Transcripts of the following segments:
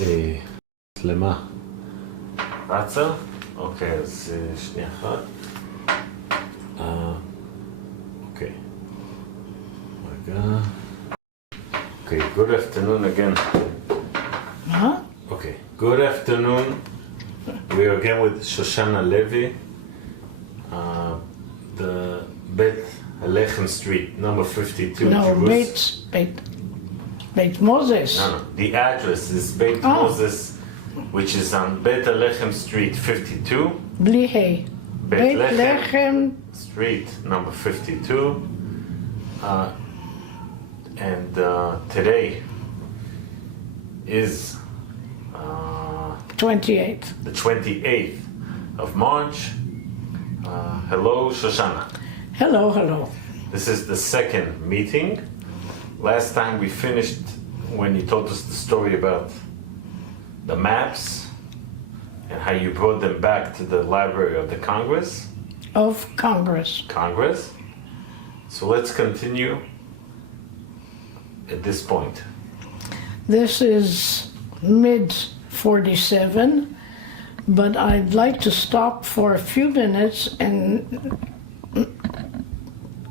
מצלמה. רצה? אוקיי, אז שנייה אחת. אוקיי. רגע. אוקיי, good afternoon again. Huh? Okay, good afternoon. We are again with Shoshana Levy. The Bet Alechem Street, number 52, No, Jerusalem. Beit Moses. No, the address is Beit Moses, which is on Bet Alechem Street, 52. בלי ה'. בית לחם. Street, number 52. And today is 28th. the 28th of March. Hello, Shoshana. Hello, hello. This is the second meeting. Last time we finished when you told us the story about the maps and how you brought them back to the Library of the Congress. Of Congress. So let's continue at this point. This is mid-47, but I'd like to stop for a few minutes and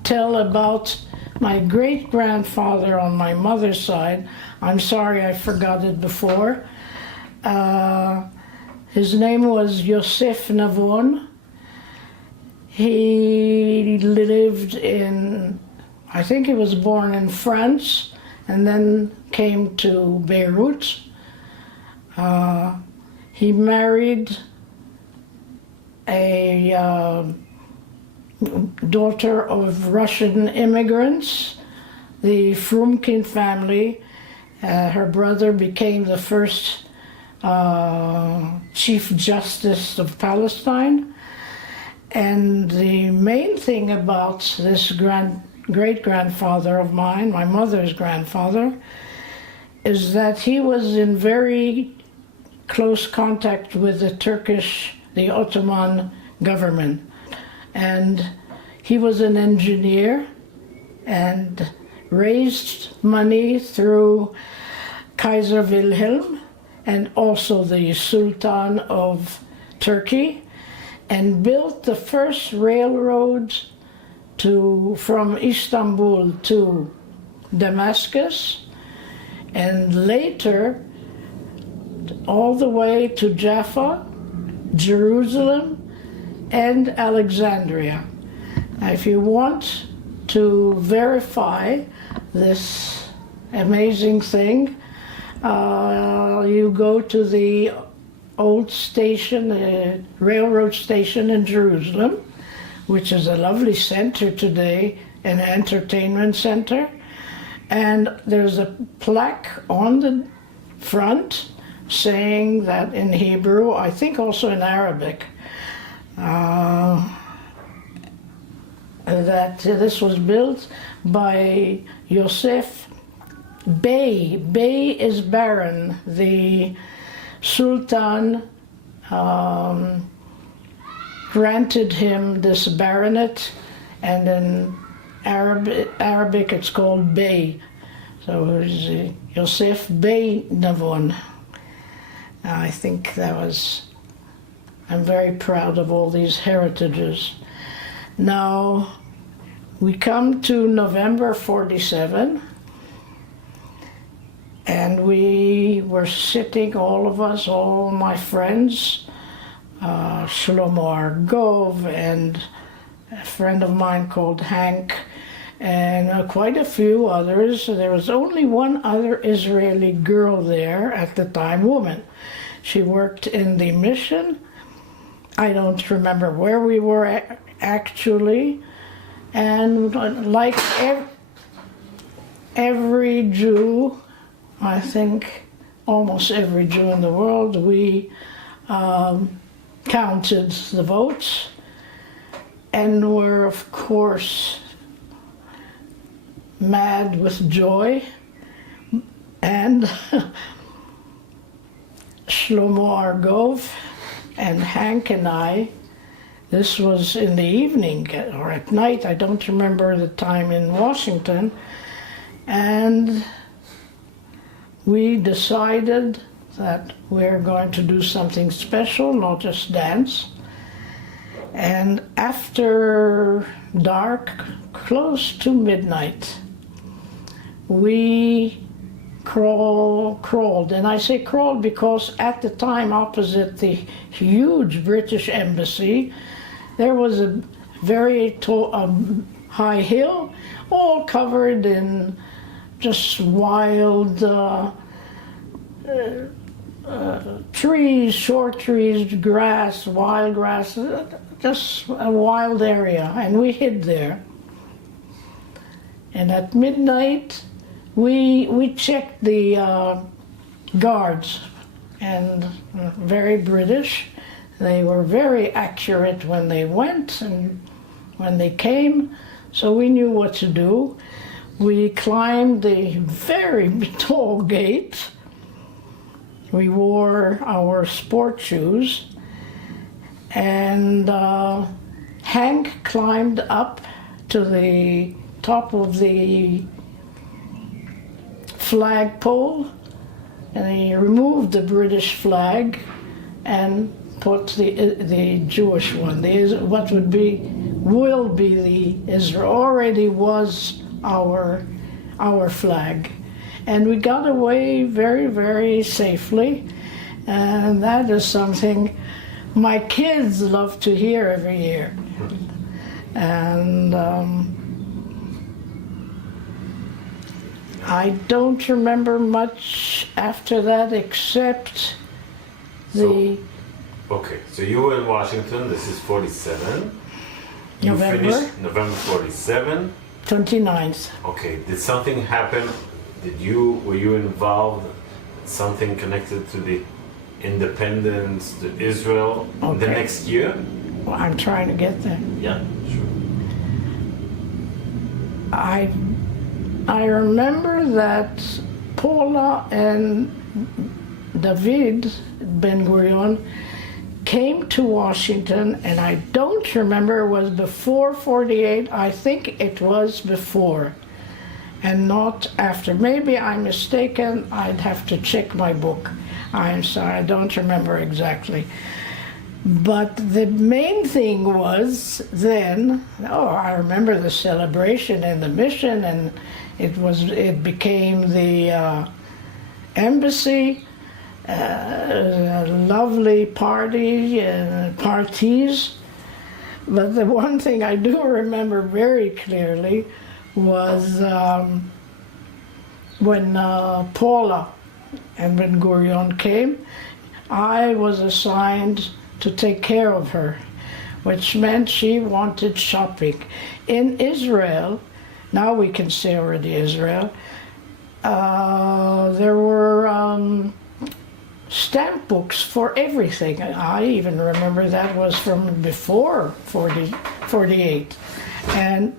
tell about my great-grandfather on my mother's side. I'm sorry I forgot it before. His name was Yosef Navon. He lived in, I think he was born in France and then came to Beirut. He married a daughter of Russian immigrants, the Frumkin family. Her brother became the first Chief Justice of Palestine. And the main thing about this great-grandfather of mine, my mother's grandfather, is that he was in very close contact with the Ottoman government. And he was an engineer and raised money through Kaiser Wilhelm and also the Sultan of Turkey, and built the first railroad from Istanbul to Damascus, and later all the way to Jaffa, Jerusalem, and Alexandria. Now, if you want to verify this amazing thing, you go to the old station, the railroad station in Jerusalem, which is a lovely center today, an entertainment center. And there's a plaque on the front saying that in Hebrew, I think also in Arabic, that this was built by Yosef Bey. Bey is Baron. The Sultan granted him this baronet, and in Arabic it's called Bey. So it was Yosef Bey Navon. I think I'm very proud of all these heritages. Now, we come to November 47, and we were sitting, all of us, all my friends, Shlomo Argov and a friend of mine called Hank, and quite a few others. There was only one other Israeli girl there at the time, woman. She worked in the mission. I don't remember where we were actually. And like every Jew, I think almost every Jew in the world, we counted the votes and were, of course, mad with joy. And Shlomo Argov and Hank and I, this was in the evening or at night, I don't remember the time in Washington, and we decided that we're going to do something special, not just dance. And after dark, close to midnight, we crawled, and I say crawled because at the time opposite the huge British embassy, there was a very high hill, all covered in just wild trees, short trees, grass, wild grass, just a wild area, and we hid there. And at midnight, we checked the guards, and very British. They were very accurate when they went and when they came, so we knew what to do. We climbed the very tall gate. We wore our sport shoes, and Hank climbed up to the top of the flagpole, and he removed the British flag and put the Jewish one, what will be the Israel, already was our flag. And we got away very, very safely, and that is something my kids love to hear every year. And I don't remember much after that except Okay, so you were in Washington, this is 47. You November? finished November 47. 29th. Okay, did something happen? Were you involved in something connected to the independence to Israel the next year? Well, I'm trying to get there. Yeah, sure. I remember that Paula and David Ben-Gurion came to Washington, and I don't remember, it was before 48, I think it was before, and not after. Maybe I'm mistaken, I'd have to check my book. I'm sorry, I don't remember exactly. But the main thing was then, I remember the celebration and the mission, and it became the embassy, lovely parties. But the one thing I do remember very clearly was when Paula and Ben-Gurion came, I was assigned to take care of her, which meant she wanted shopping. In Israel, now we can say already Israel, there were stamp books for everything. I even remember that was from before 48. And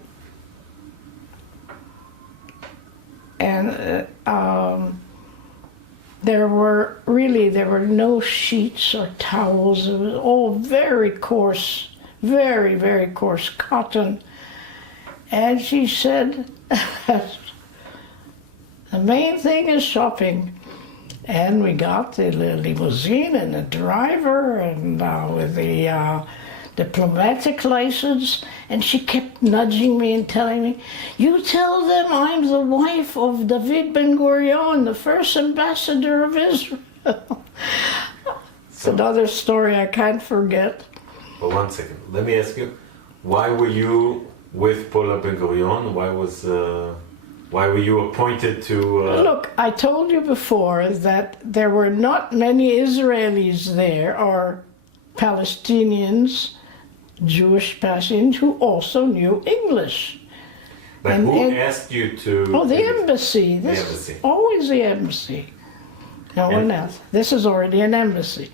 there were no sheets or towels. It was all very coarse, very, very coarse cotton. And she said, the main thing is shopping. And we got the limousine and the driver and with the diplomatic license, and she kept nudging me and telling me, you tell them I'm the wife of David Ben-Gurion, the first ambassador of Israel. It's another story I can't forget. Well, 1 second. Let me ask you, why were you with Paula Ben-Gurion? Why were you appointed to... Look, I told you before that there were not many Israelis there, or Palestinians, Jewish Palestinians, who also knew English. But who asked you to... Oh, the embassy. The embassy. Always the embassy. No one else. This is already an embassy.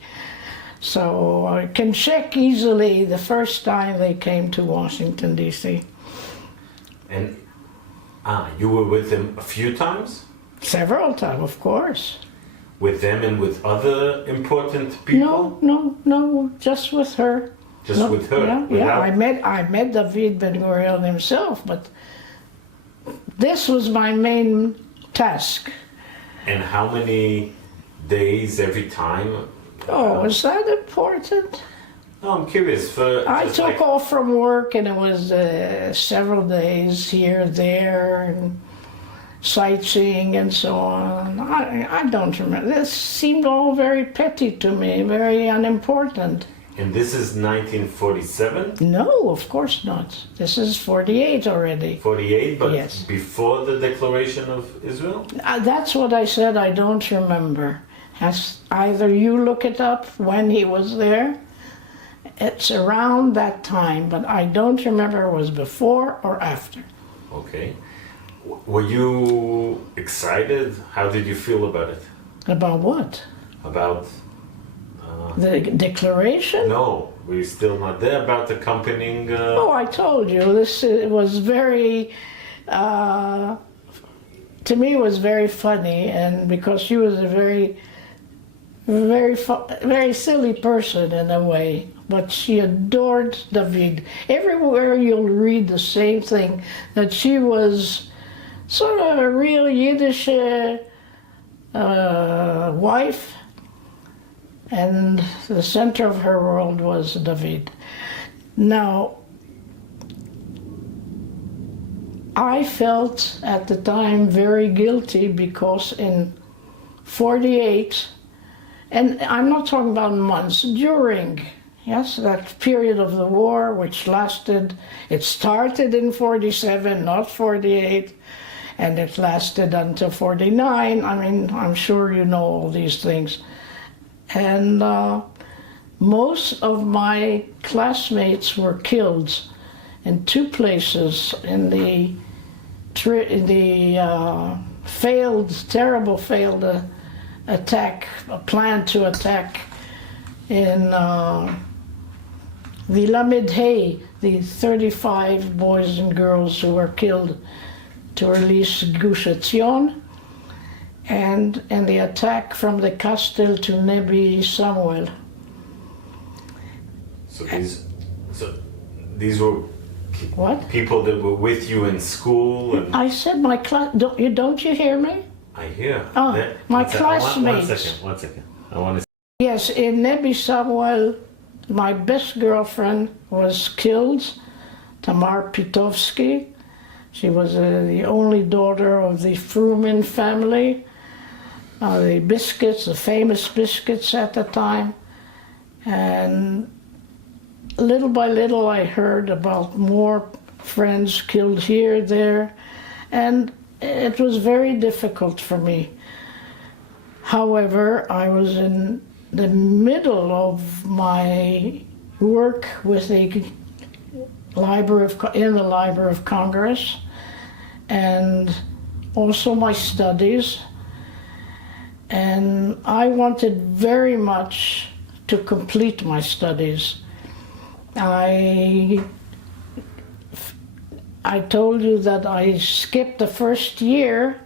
So I can check easily the first time they came to Washington, D.C. And you were with them a few times? Several times, of course. With them and with other important people? No, just with her. Just with her? Yeah. I met David Ben-Gurion himself, but this was my main task. And how many days every time? Oh, is that important? No, I'm curious. I just took like- off from work and it was several days here, there, and sightseeing and so on. I don't remember. This seemed all very petty to me, very unimportant. And this is 1947? No, of course not. This is 48 already. 48, but Yes. before the declaration of Israel? That's what I said, I don't remember. Has either you look it up when he was there. It's around that time, but I don't remember it was before or after. Okay. Were you excited? How did you feel about it? About what? About The declaration? no, we're still not there. About accompanying. Oh, I told you, this was very, to me it was very funny, and because she was a very silly person in a way, but she adored David. Everywhere you'll read the same thing, that she was sort of a real Yiddish wife, and the center of her world was David. Now, I felt at the time very guilty because in 48, and I'm not talking about months, during, yes, that period of the war which lasted, it started in 47, not 48, and it lasted until 49. I mean, I'm sure you know all these things. And most of my classmates were killed in two places in the terrible failed attack, a plan to attack in the Lamed Hay, the 35 boys and girls who were killed to release Gush Etzion, and the attack from the Castle to Nebi Samuel. So these were What? people that were with you in school, and I said my class. Don't you hear me? I hear. Oh, my One classmates. One second. I want to. Yes, in Nebi Samuel, my best girlfriend was killed, Tamar Pitovsky. She was the only daughter of the Fruman family, the biscuits, the famous biscuits at the time. And little by little I heard about more friends killed here, there, and it was very difficult for me. However, I was in the middle of my work with the Library of Congress, and also my studies, and I wanted very much to complete my studies. I told you that I skipped the first year,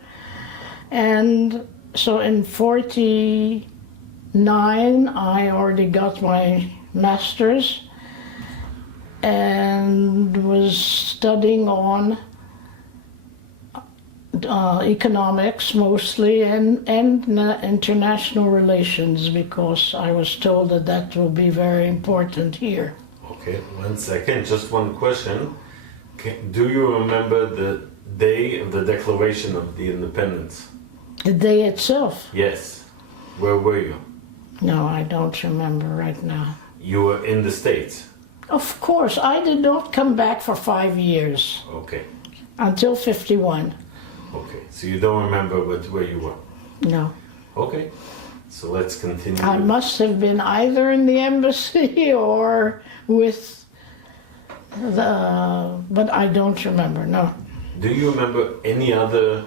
and so in 49 I already got my master's and was studying on economics mostly and international relations, because I was told that that will be very important here. Okay, 1 second. Just one question. Do you remember the day of the Declaration of the Independence? The day itself? Yes. Where were you? No, I don't remember right now. You were in the States. Of course, I did not come back for 5 years, Okay. until 51. Okay. So you don't remember where you were. No. Okay. So let's continue. I must have been either in the embassy or with but I don't remember, no. Do you remember any other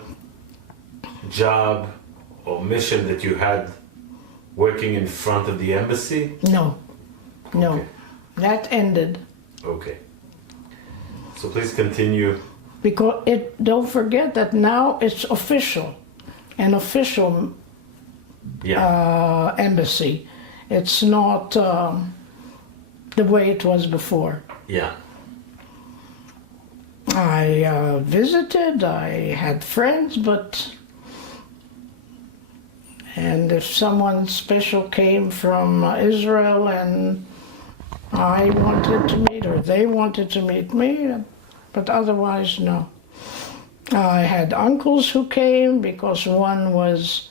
job or mission that you had working in front of the embassy? No. No. Okay. That ended. Okay. So please continue. Because don't forget that now it's official, an official Yeah. embassy. It's not the way it was before. Yeah. I visited, I had friends, but And if someone special came from Israel and I wanted to meet, or they wanted to meet me, but otherwise, no. I had uncles who came because one was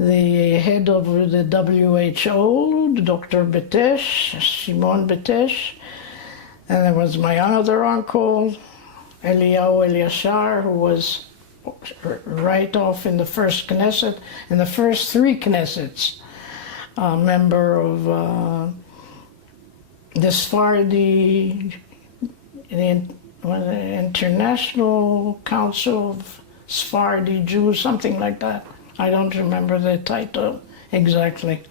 the head of the WHO, Dr. Betesh, Shimon Betesh, and there was my other uncle, Eliyahu Eliashar, who was right off in the first Knesset, in the first three Knessets, a member of the Sephardi, the International Council of Sephardi Jews, something like that. I don't remember the title exactly.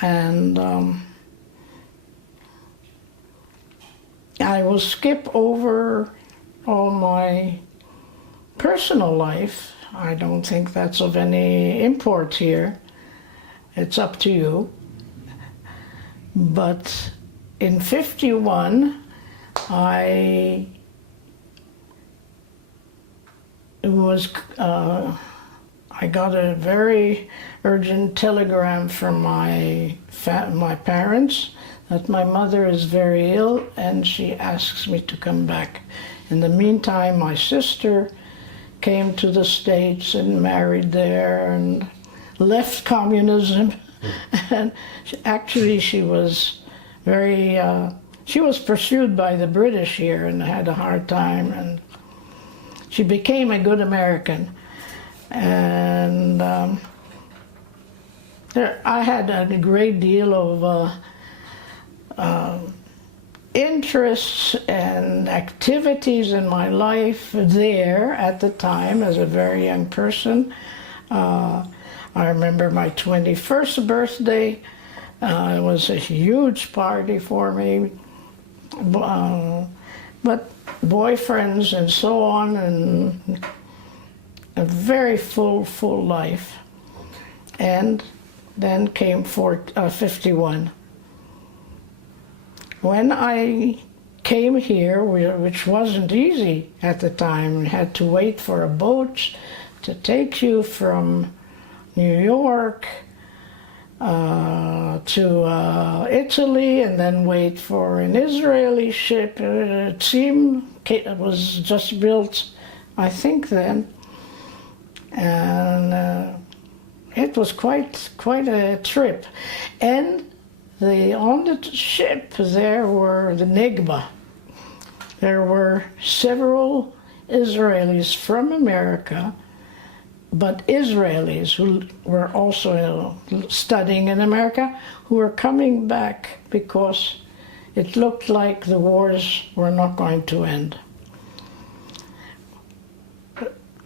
And I will skip over all my personal life. I don't think that's of any import here. It's up to you. But in 51, I got a very urgent telegram from my parents that my mother is very ill and she asks me to come back. In the meantime, my sister came to the States and married there and left communism. And actually she was very, she was pursued by the British here and had a hard time, and she became a good American. And I had a great deal of interests and activities in my life there at the time as a very young person. I remember my 21st birthday. It was a huge party for me. But boyfriends and so on, and a very full life. And then came 51. When I came here, which wasn't easy at the time, we had to wait for a boat to take you from New York to Italy, and then wait for an Israeli ship. It seemed it was just built, I think, then, and it was quite a trip. And on the ship there were the Negba. There were several Israelis from America, but Israelis who were also studying in America, who were coming back because it looked like the wars were not going to end.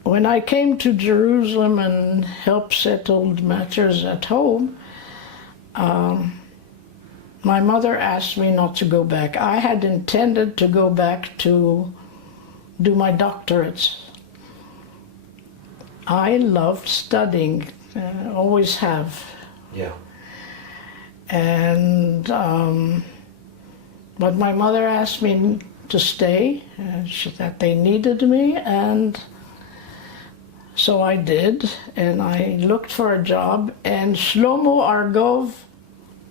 When I came to Jerusalem and helped settle matters at home, my mother asked me not to go back. I had intended to go back to do my doctorates. I loved studying, always have. Yeah. And, but my mother asked me to stay, that they needed me, and so I did, and I looked for a job, and Shlomo Argov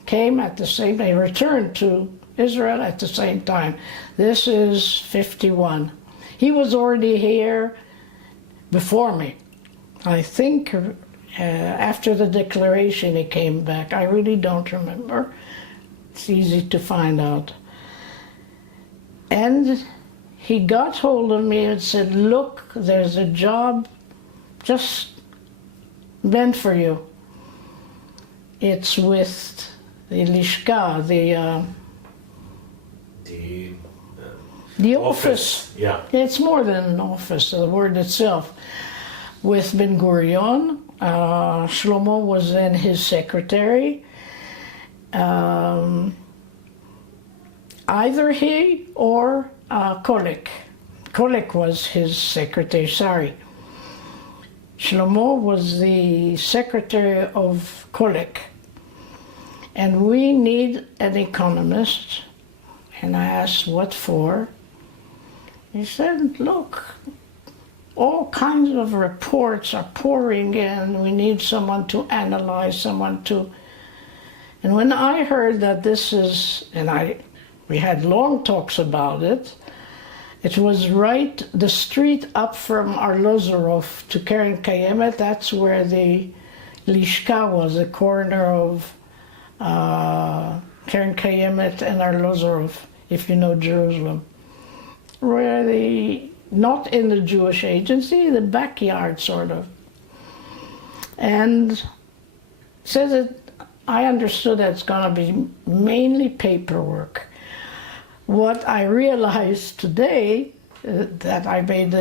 came at the same time, he returned to Israel at the same time. This is 51. He was already here before me. I think after the declaration he came back. I really don't remember. It's easy to find out. And he got hold of me and said, look, there's a job just meant for you. It's with the Lishka, the office. Yeah. It's more than an office, the word itself. With Ben Gurion, Shlomo was then his secretary. Either he or Kolek. Kolek was his secretary, sorry. Shlomo was the secretary of Kolek. And we need an economist. And I asked, what for? He said, look, all kinds of reports are pouring in. We need someone to analyze, someone to... And when I heard that this is, we had long talks about it, it was right, the street up from Arlozorov to Keren Kayemet, that's where the Lishka was, the corner of Keren Kayemet and Arlozorov, if you know Jerusalem. Where not in the Jewish agency, the backyard sort of. And says that I understood that it's going to be mainly paperwork. What I realized today that I made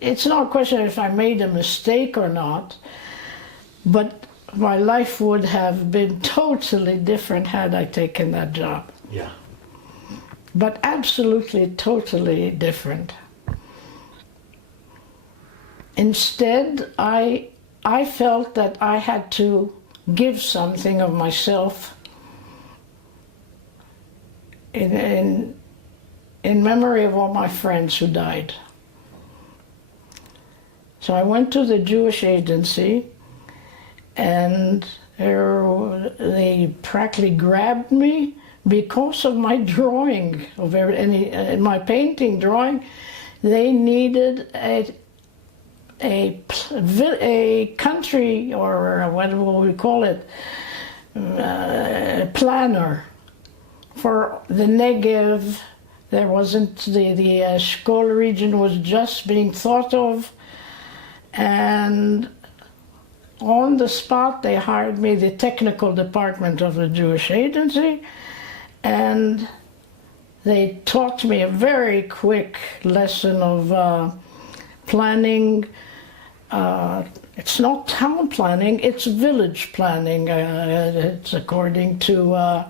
it's not a question if I made a mistake or not, but my life would have been totally different had I taken that job. Yeah. But absolutely, totally different. Instead, I felt that I had to give something of myself in memory of all my friends who died. So I went to the Jewish agency, and they practically grabbed me because of my drawing, in my painting drawing. They needed a country, or what will we call it, planner for the Negev. There wasn't, the Eshkol region was just being thought of, and on the spot they hired me, the technical department of the Jewish agency, and they taught me a very quick lesson of planning. It's not town planning, it's village planning. It's according to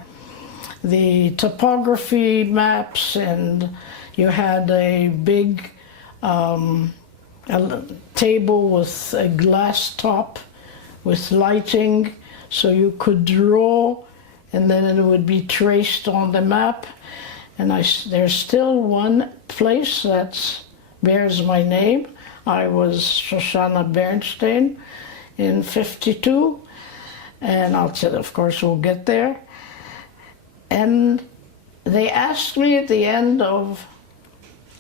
the topography maps, and you had a big a table with a glass top with lighting, so you could draw, and then it would be traced on the map. And there's still one place that bears my name. I was Shoshana Bernstein in 52, and of course we'll get there. And they asked me at the end of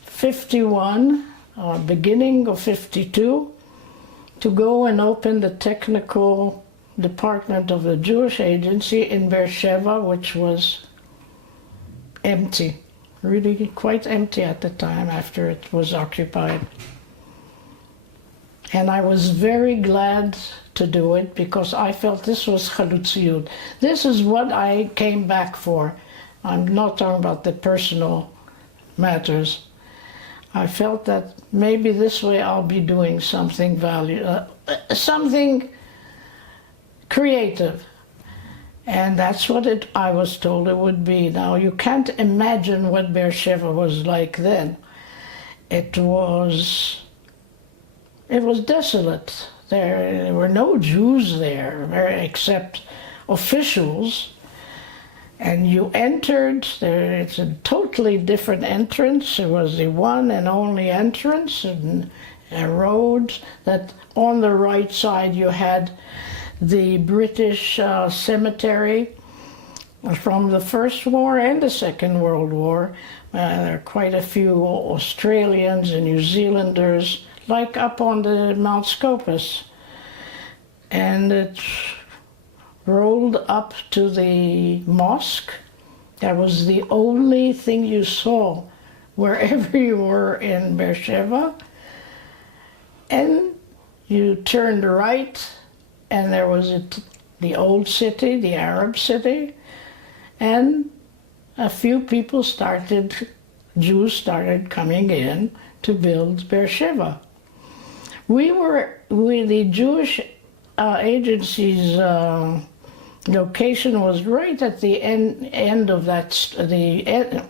51, or beginning of 52, to go and open the technical department of the Jewish agency in Beersheba, which was empty, really quite empty at the time after it was occupied. And I was very glad to do it because I felt this was chalutziyut. This is what I came back for. I'm not talking about the personal matters. I felt that maybe this way I'll be doing something something creative. And that's what I was told it would be. Now, you can't imagine what Beersheba was like then. It was desolate. There were no Jews there, except officials. And you entered, it's a totally different entrance. It was the one and only entrance, and a road that on the right side you had the British cemetery from the First War and the Second World War. There are quite a few Australians and New Zealanders, like up on the Mount Scopus. And it rolled up to the mosque. That was the only thing you saw wherever you were in Beersheba. And you turned right, and there was the old city, the Arab city, and a few people Jews started coming in to build Beersheba. The Jewish agency's location was right at the end of the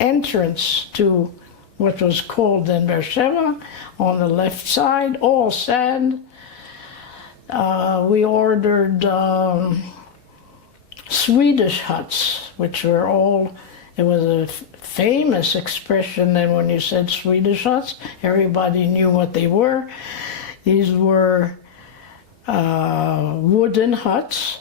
entrance to what was called then Beersheba. On the left side, all sand. We ordered Swedish huts, which were all It was a famous expression, and when you said Swedish huts, everybody knew what they were. These were wooden huts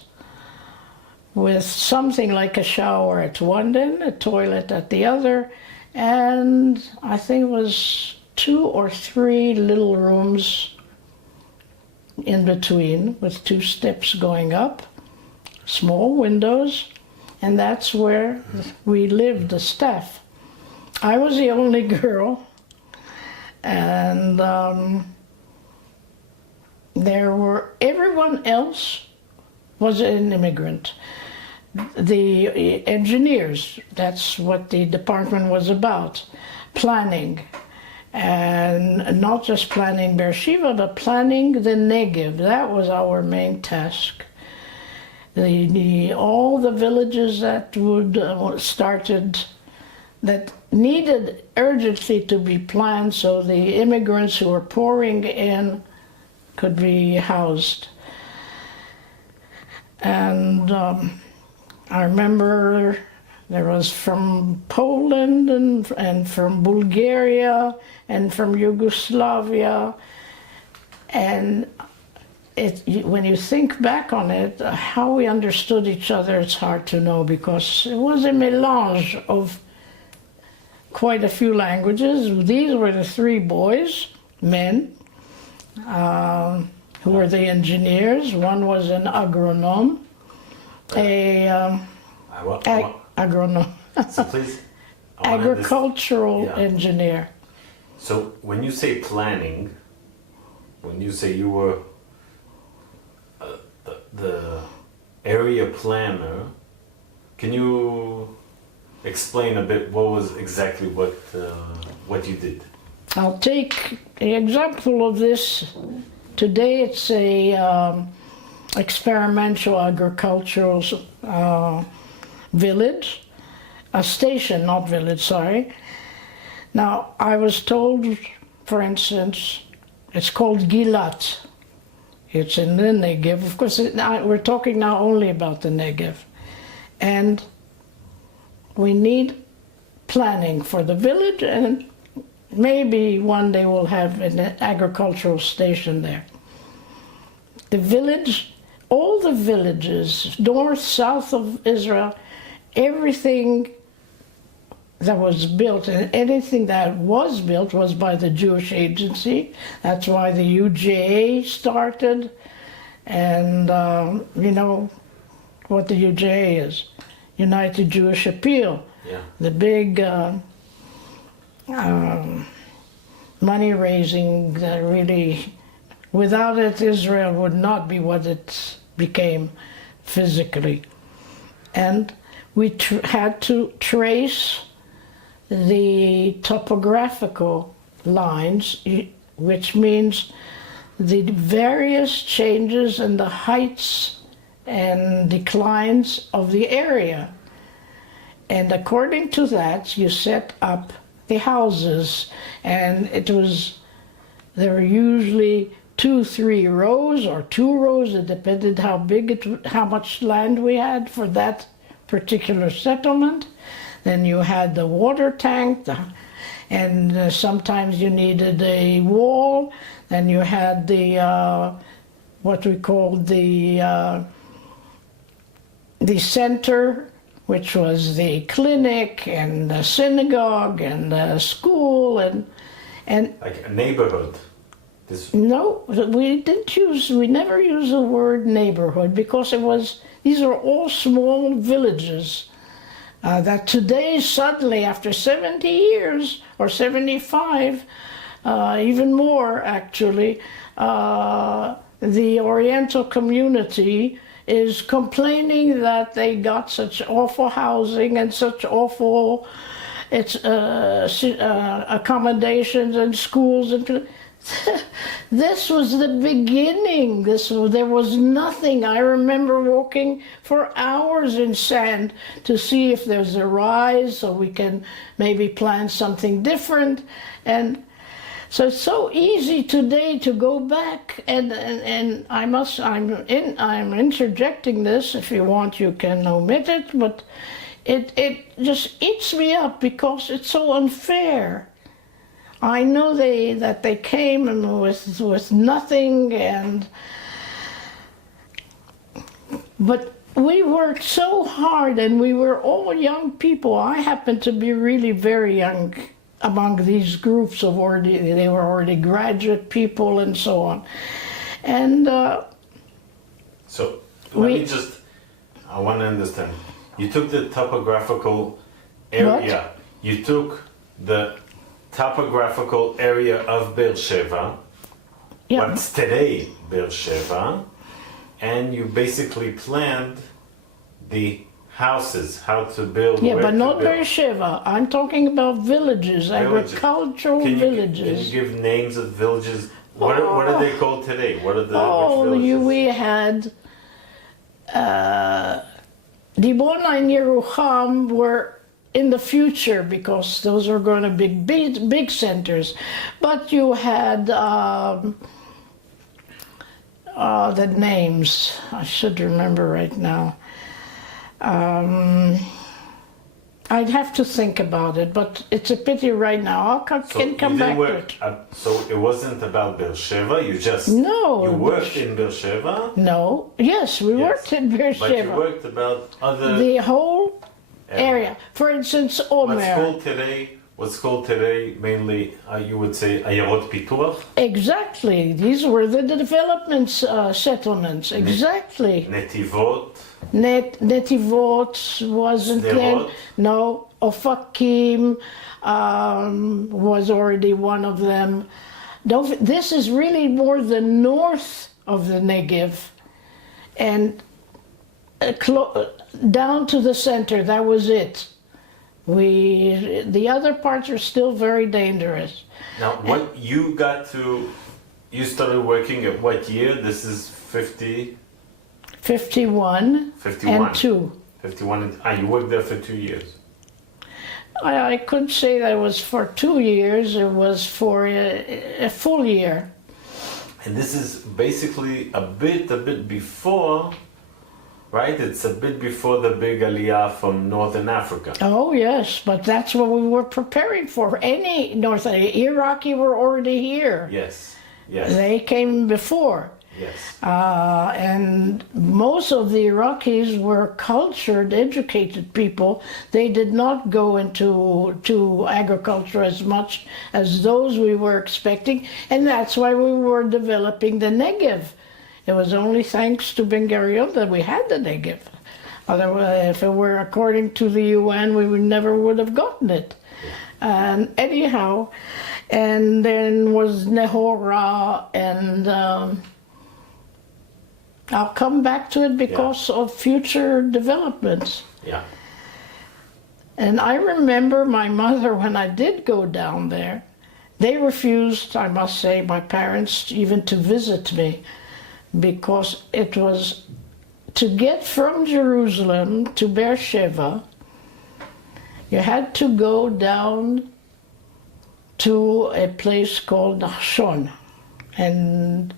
with something like a shower at one end, a toilet at the other, and I think it was 2 or 3 little rooms in between with 2 steps going up, small windows, and that's where we lived, the staff. I was the only girl, and everyone else was an immigrant. The engineers, that's what the department was about, planning. And not just planning Beersheba, but planning the Negev. That was our main task. All the villages that that needed urgently to be planned so the immigrants who were pouring in could be housed. And I remember there was from Poland and from Bulgaria and from Yugoslavia, and when you think back on it, how we understood each other, it's hard to know, because it was a mélange of quite a few languages. These were the 3 boys, men, who were the engineers. One was an agronome, agronome. So please, agricultural engineer. So when you say planning, when you say you were the area planner, can you explain a bit what was exactly what you did? I'll take an example of this. Today it's a experimental agricultural village, a station, not village, sorry. Now, I was told, for instance, it's called Gilat. It's in the Negev. Of course, we're talking now only about the Negev. And we need planning for the village, and maybe one day we'll have an agricultural station there. The village, all the villages, north, south of Israel, everything that was built, and anything that was built was by the Jewish Agency. That's why the UJA started, and you know what the UJA is, United Jewish Appeal. Yeah. The big money raising that really, without it, Israel would not be what it became physically. And we had to trace the topographical lines, which means the various changes in the heights and declines of the area. And according to that, you set up the houses, and there were usually 2, 3 rows or 2 rows. It depended how much land we had for that particular settlement. Then you had the water tank, and sometimes you needed a wall. Then you had the what we called the center, which was the clinic and the synagogue and the school and like a neighborhood. No, we never used the word neighborhood, because these are all small villages. That today, suddenly, after 70 years, or 75, even more actually, the Oriental community is complaining that they got such awful housing and such awful accommodations and schools. And this was the beginning. There was nothing. I remember walking for hours in sand to see if there's a rise so we can maybe plan something different. And so it's so easy today to go back, and I'm interjecting this. If you want, you can omit it, but it just eats me up because it's so unfair. I know that they came and with nothing, but we worked so hard, and we were all young people. I happened to be really very young among these groups of they were already graduate people and so on. And so I want to understand. You took the topographical area. What? You took the topographical area of Beersheba, yeah, what's today Beersheba, and you basically planned the houses, how to build. yeah, where but to not build. Beersheba. I'm talking about villages, agricultural Can villages. you give names of villages? What are they called today? What are the which villages? we had Dibona and Yerucham were in the future because those are going to be big centers. But you had the names. I should remember right now. I'd have to think about it, but it's a pity right now. I can come back to it. So it wasn't about Beersheba. You just you worked in Beersheba. No, yes, we worked in Beersheba. But you worked about other the whole area. For instance, Omer. What's called today mainly, you would say, Ayarot Pituach. Exactly. These were the developments, settlements. Exactly. Netivot. Netivot wasn't there. No. Ofakim was already one of them. This is really more the north of the Negev. And down to the center, that was it. The other parts are still very dangerous. Now, you started working at what year? This is 50? 51. 51. And 2. 51, you worked there for 2 years. I could say that it was for 2 years. It was for a full year. And this is basically a bit before, right? It's a bit before the big aliyah from Northern Africa. Oh, yes, but that's what we were preparing for. Any North Iraqi were already here. Yes. They came before. Yes. And most of the Iraqis were cultured, educated people. They did not go into agriculture as much as those we were expecting, and that's why we were developing the Negev. It was only thanks to Ben Gurion that we had the Negev. Otherwise, if it were according to the UN, we never would have gotten it. And anyhow, and then was Nehora, and I'll come back to it because of future developments. Yeah. And I remember my mother, when I did go down there, they refused, I must say, my parents even to visit me, because it was to get from Jerusalem to Beersheba, you had to go down to a place called Nachshon and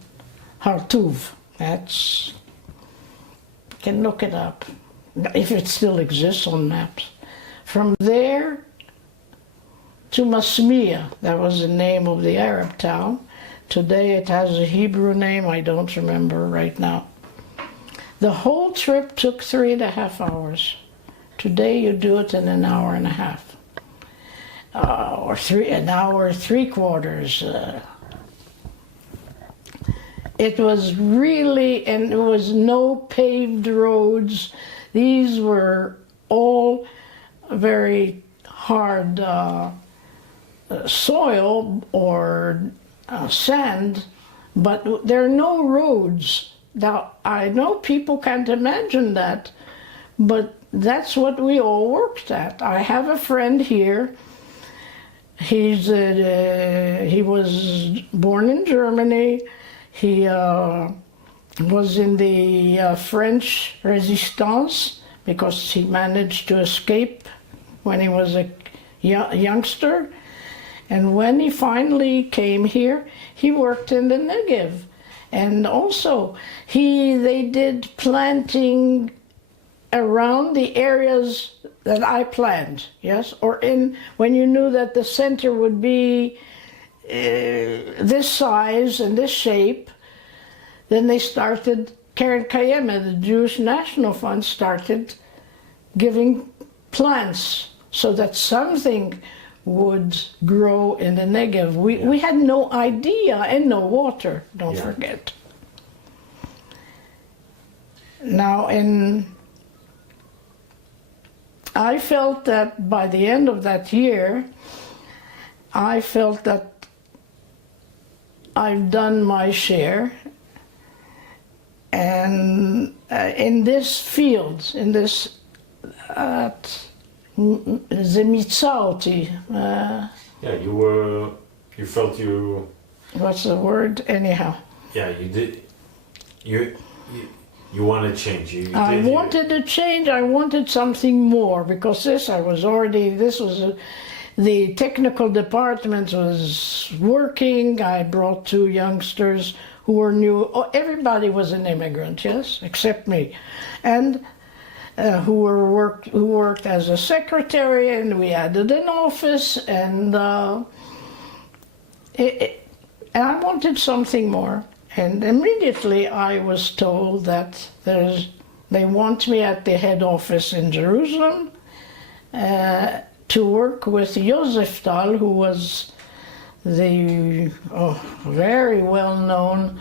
Hartuv. You can look it up, if it still exists on maps. From there to Masmia, that was the name of the Arab town. Today it has a Hebrew name, I don't remember right now. The whole trip took 3.5 hours. Today you do it in 1.5 hours. Or 1 hour 3/4. It was really, and there was no paved roads. These were all very hard soil or sand, but there are no roads. Now, I know people can't imagine that, but that's what we all worked at. I have a friend here. He was born in Germany. He was in the French Resistance because he managed to escape when he was a youngster. And when he finally came here, he worked in the Negev. And also, they did planting around the areas that I planned, yes, or when you knew that the center would be this size and this shape, then they started, Keren Kayema, the Jewish National Fund, started giving plants so that something would grow in the Negev. We had no idea, and no water, don't forget. Now, I felt that by the end of that year, I felt that I've done my share, and in this field, in this Zemitzauti. You felt you. What's the word? Anyhow. Yeah, you did. You want to change. I wanted to change. I wanted something more because the technical department was working. I brought 2 youngsters who were new. Oh, everybody was an immigrant, yes, except me, and who worked as a secretary, and we added an office, and I wanted something more. And immediately I was told that they want me at the head office in Jerusalem to work with Joseph Tal, who was the very well-known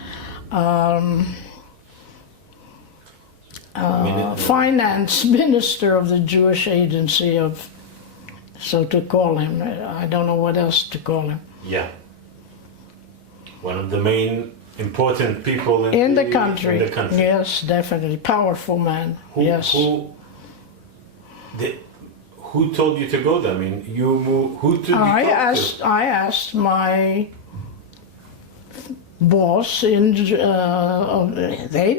finance minister of the Jewish agency so to call him. I don't know what else to call him. Yeah. One of the main important people in the country. Yes, definitely. Powerful man. Who told you to go there? I mean, you moved. Who did you talk to? I asked my boss. They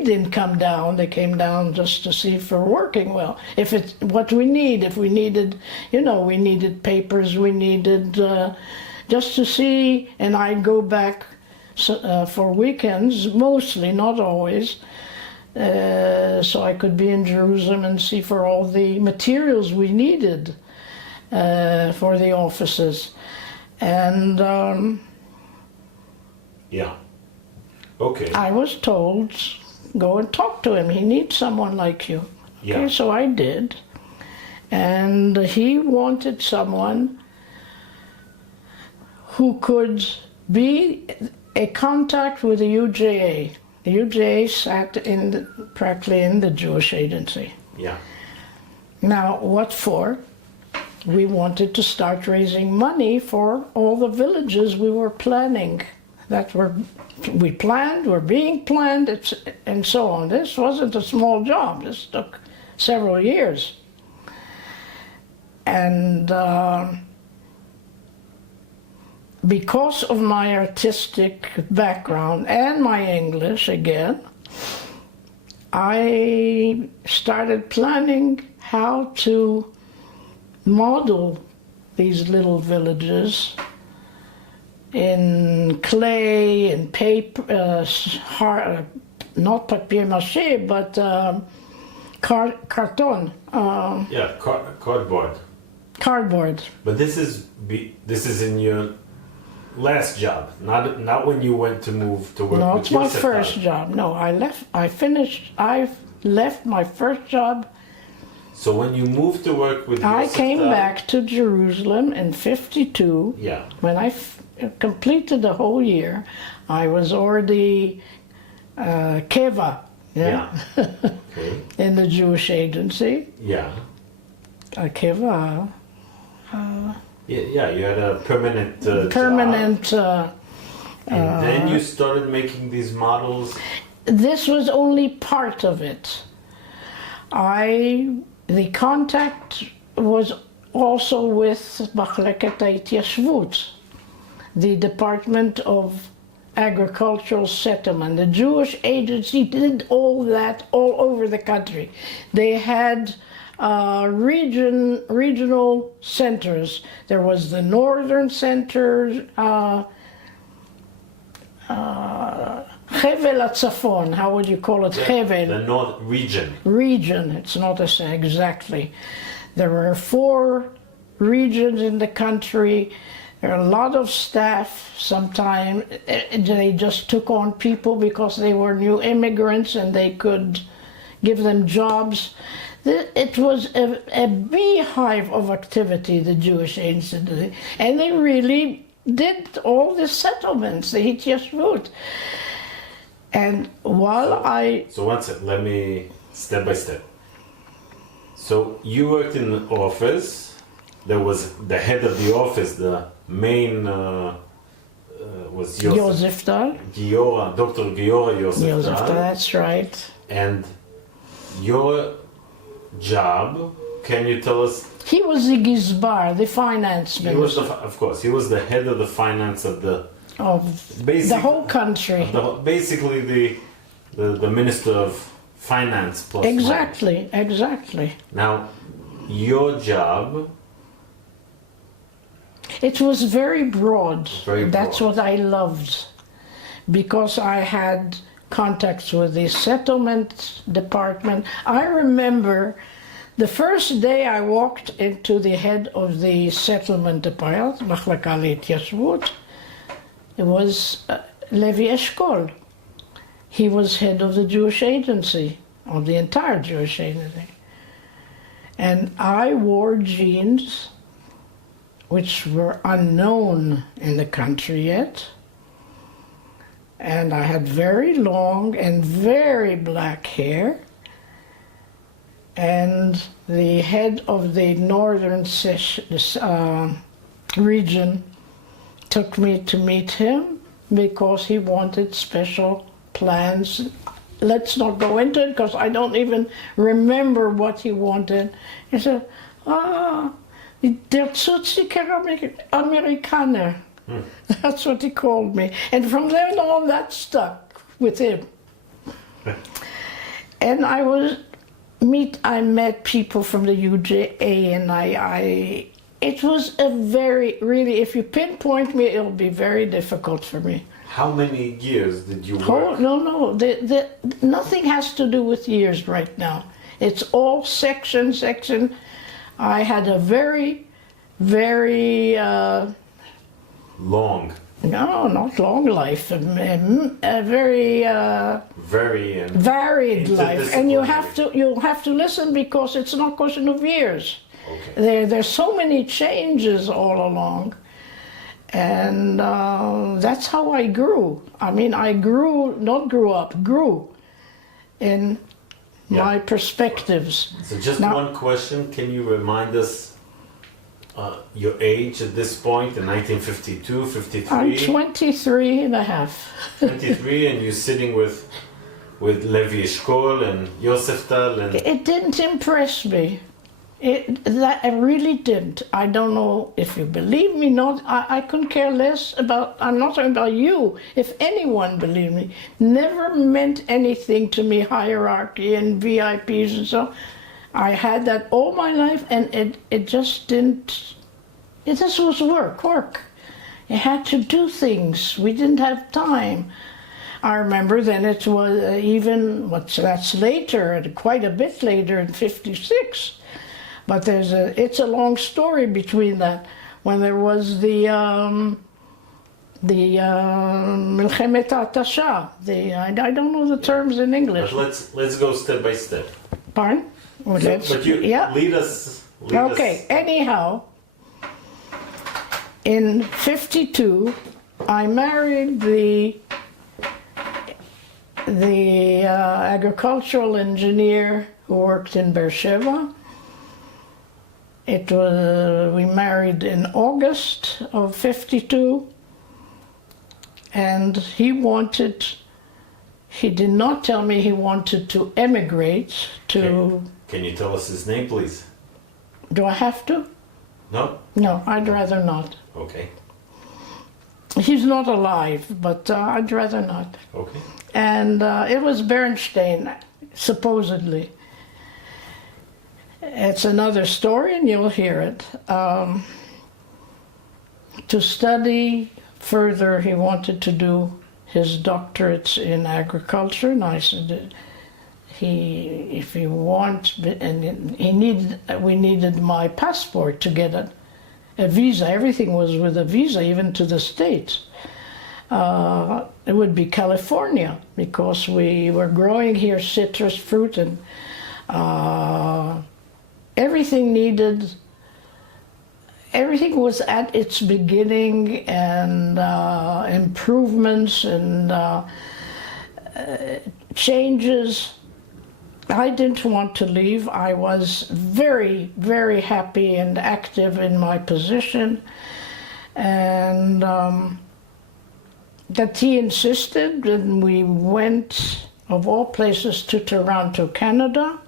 didn't come down. They came down just to see if we're working well. If it's what we need. If we needed, we needed papers. We needed just to see. And I'd go back for weekends, mostly, not always. So I could be in Jerusalem and see for all the materials we needed for the offices. And okay. I was told, go and talk to him. He needs someone like you. Okay, so I did. And he wanted someone who could be a contact with the UJA. The UJA sat practically in the Jewish agency. Yeah. Now, what for? We wanted to start raising money for all the villages we were planning, we planned, were being planned, and so on. This wasn't a small job. This took several years. And because of my artistic background and my English again, I started planning how to model these little villages in clay and paper, not papier-mâché, but carton. Cardboard. Cardboard. But this is in your last job, not when you went to move to work. No, it's my first job. No, I left my first job. So when you moved to work with I came back to Jerusalem in '52. Yeah. When I completed the whole year, I was already keva. Yeah. Okay. In the Jewish agency. Yeah. Keva. Yeah, you had a permanent job. And then you started making these models. This was only part of it. The contact was also with Machleket HaItyashvut, the Department of Agricultural Settlement. The Jewish agency did all that all over the country. They had regional centers. There was the northern center, Hevel Atzafon, how would you call it? Hevel. The north region. Region, it's not exactly. There were 4 regions in the country. There are a lot of staff. Sometimes they just took on people because they were new immigrants and they could give them jobs. It was a beehive of activity, the Jewish Agency, and they really did all the settlements, the Hityashvut. And while So one second, let me, step by step. So you worked in the office. There was the head of the office, the main was Yosef Dal. Dr. Giora Yosef Dal. That's right. And your job, can you tell us? He was the Gizbar, the finance minister. He was of course, he was the head of the finance of the whole country. Basically the minister of finance plus Exactly, exactly. Now, your job... It was very broad. Very broad. That's what I loved, because I had contacts with the settlement department. I remember the first day I walked into the head of the settlement department, Machlaka L'Hityashvut, it was Levi Eshkol. He was head of the Jewish Agency, of the entire Jewish Agency. And I wore jeans which were unknown in the country yet. And I had very long and very black hair. And the head of the northern region took me to meet him because he wanted special plans. Let's not go into it because I don't even remember what he wanted. He said, der Zuziker Amerikaner. That's what he called me. And from then on, that stuck with him. And I met people from the UJA, and it was a very, really, if you pinpoint me, it'll be very difficult for me. How many years did you work? Oh, no, nothing has to do with years right now. It's all section. I had a very, very... long. No, not long life. A very varied life, and you'll have to listen because it's not a question of years. Okay. There's so many changes all along, and that's how I grew. I mean, I grew in my perspectives. So just now, one question: can you remind us your age at this point in 1952, 53? I'm 23 and a half. 23, and you're sitting with Levi Eshkol and Yosef Tal. And it didn't impress me. I really didn't. I don't know if you believe me or not. I couldn't care less about, I'm not talking about you, if anyone believed me. Never meant anything to me, hierarchy and VIPs and so. I had that all my life, and it just didn't, it just was work. You had to do things. We didn't have time. I remember then it was that's later, quite a bit later in 56. But it's a long story between that. When there was the Milchemet Hatasha, I don't know the terms in English. But let's go step by step. Pardon? Well, but you lead us. Okay, anyhow, in 52, I married the agricultural engineer who worked in Beersheba. We married in August of 52, and he did not tell me he wanted to emigrate to... Can you tell us his name, please? Do I have to? No? No, I'd rather not. Okay. He's not alive, but I'd rather not. Okay. And it was Bernstein, supposedly. It's another story, and you'll hear it. To study further, he wanted to do his doctorates in agriculture, and I said if he wants, and we needed my passport to get a visa. Everything was with a visa, even to the States. It would be California, because we were growing here citrus fruit, and everything was at its beginning, and improvements and changes. I didn't want to leave. I was very, very happy and active in my position, and that he insisted, and we went, of all places, to Toronto, Canada,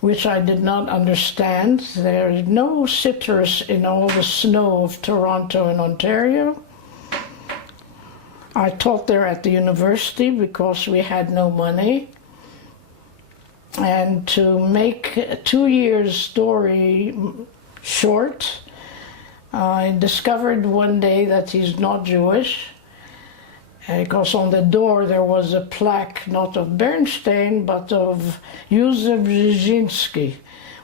which I did not understand. There is no citrus in all the snow of Toronto and Ontario. I taught there at the university because we had no money. And to make a 2 years story short, I discovered one day that he's not Jewish, because on the door there was a plaque not of Bernstein but of Józef Brzezinski,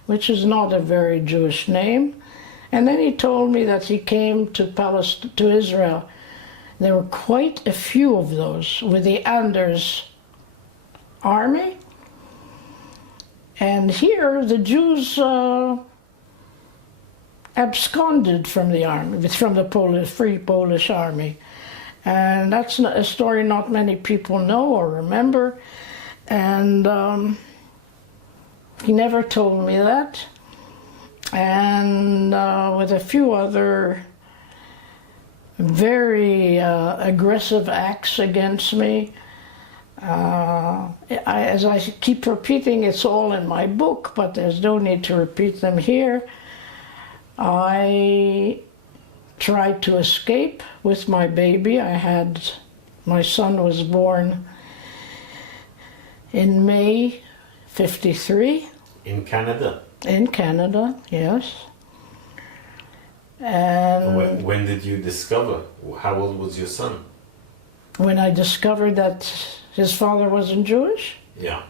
which is not a very Jewish name. And then he told me that he came to Israel. There were quite a few of those with the Anders army. And here the Jews absconded from the army, from the Free Polish Army. And that's a story not many people know or remember. And he never told me that. And with a few other very aggressive acts against me, as I keep repeating, it's all in my book, but there's no need to repeat them here. I tried to escape with my baby. My son was born in May '53. In Canada? In Canada, yes. And when did you discover? How old was your son? When I discovered that his father wasn't Jewish? Yeah.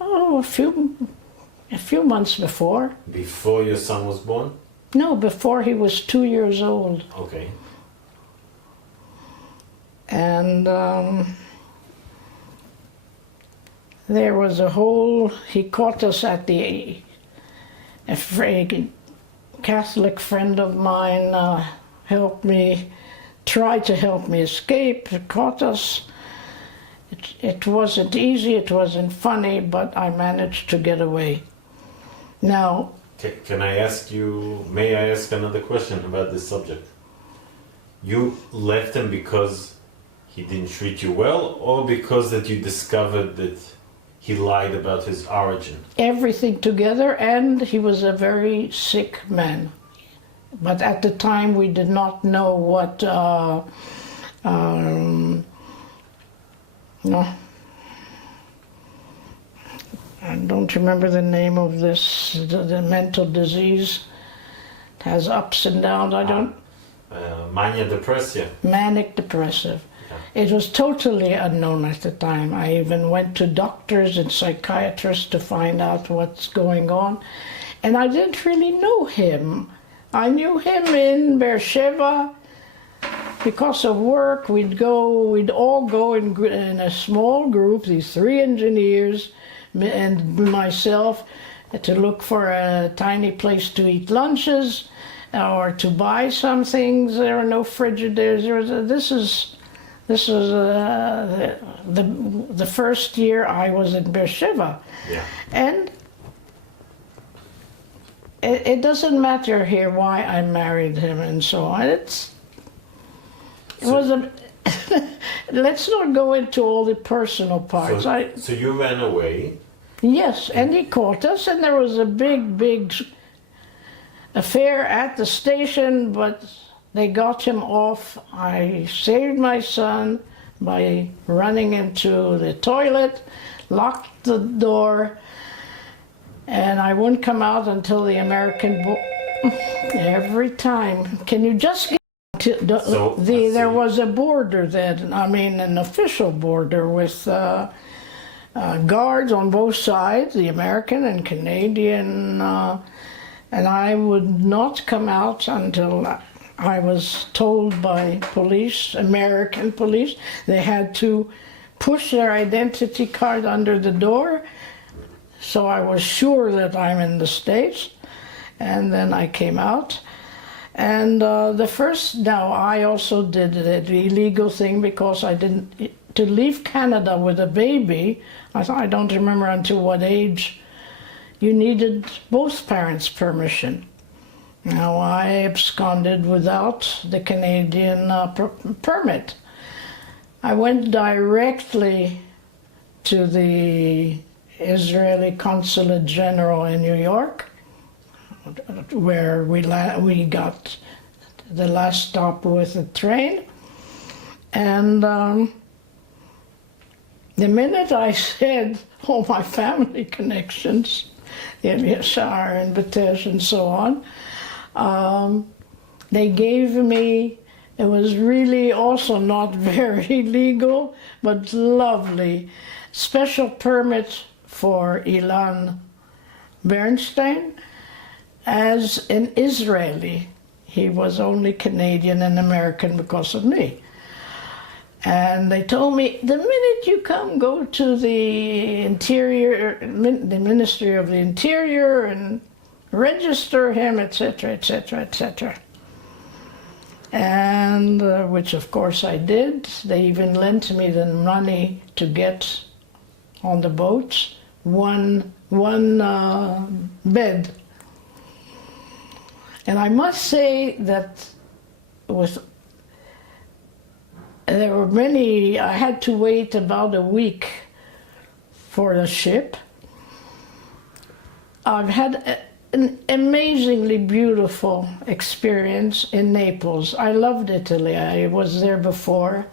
Oh, a few months before. Before your son was born? No, before he was 2 years old. Okay. And there was he caught us at a Catholic friend of mine tried to help me escape. It caught us. It wasn't easy, it wasn't funny, but I managed to get away. Now, may I ask another question about this subject? You left him because he didn't treat you well, or because that you discovered that he lied about his origin? Everything together, and he was a very sick man. But at the time we did not know what, no, I don't remember the name of this, the mental disease. It has ups and downs, I don't. Mania depressia. Manic depressive. Yeah. It was totally unknown at the time. I even went to doctors and psychiatrists to find out what's going on. And I didn't really know him. I knew him in Beersheba. Because of work, we'd all go in a small group, these 3 engineers and myself, to look for a tiny place to eat lunches or to buy some things. There are no Frigidaires. This is the first year I was in Beersheba. Yeah. And it doesn't matter here why I married him and so on. Let's not go into all the personal parts. So you ran away? Yes, and he caught us, and there was a big affair at the station, but they got him off. I saved my son by running into the toilet, locked the door, and I wouldn't come out until the American every time. Can you just There was a border then, I mean an official border with guards on both sides, the American and Canadian, and I would not come out until I was told by police, American police, they had to push their identity card under the door, so I was sure that I'm in the States, and then I came out. And I also did the illegal thing because I didn't, to leave Canada with a baby, I don't remember until what age, you needed both parents' permission. Now I absconded without the Canadian permit. I went directly to the Israeli Consulate General in New York, where we got the last stop with the train. And the minute I said all my family connections, in Yashar and Batesh and so on, they gave me, it was really also not very legal, but lovely, special permit for Ilan Bernstein as an Israeli. He was only Canadian and American because of me. And they told me, the minute you come, go to the Interior, the Ministry of the Interior and register him, etc., etc., etc. And which of course I did. They even lent me the money to get on the boats, one bed. And I must say that there were many, I had to wait about a week for the ship. I've had an amazingly beautiful experience in Naples. I loved Italy, I was there before.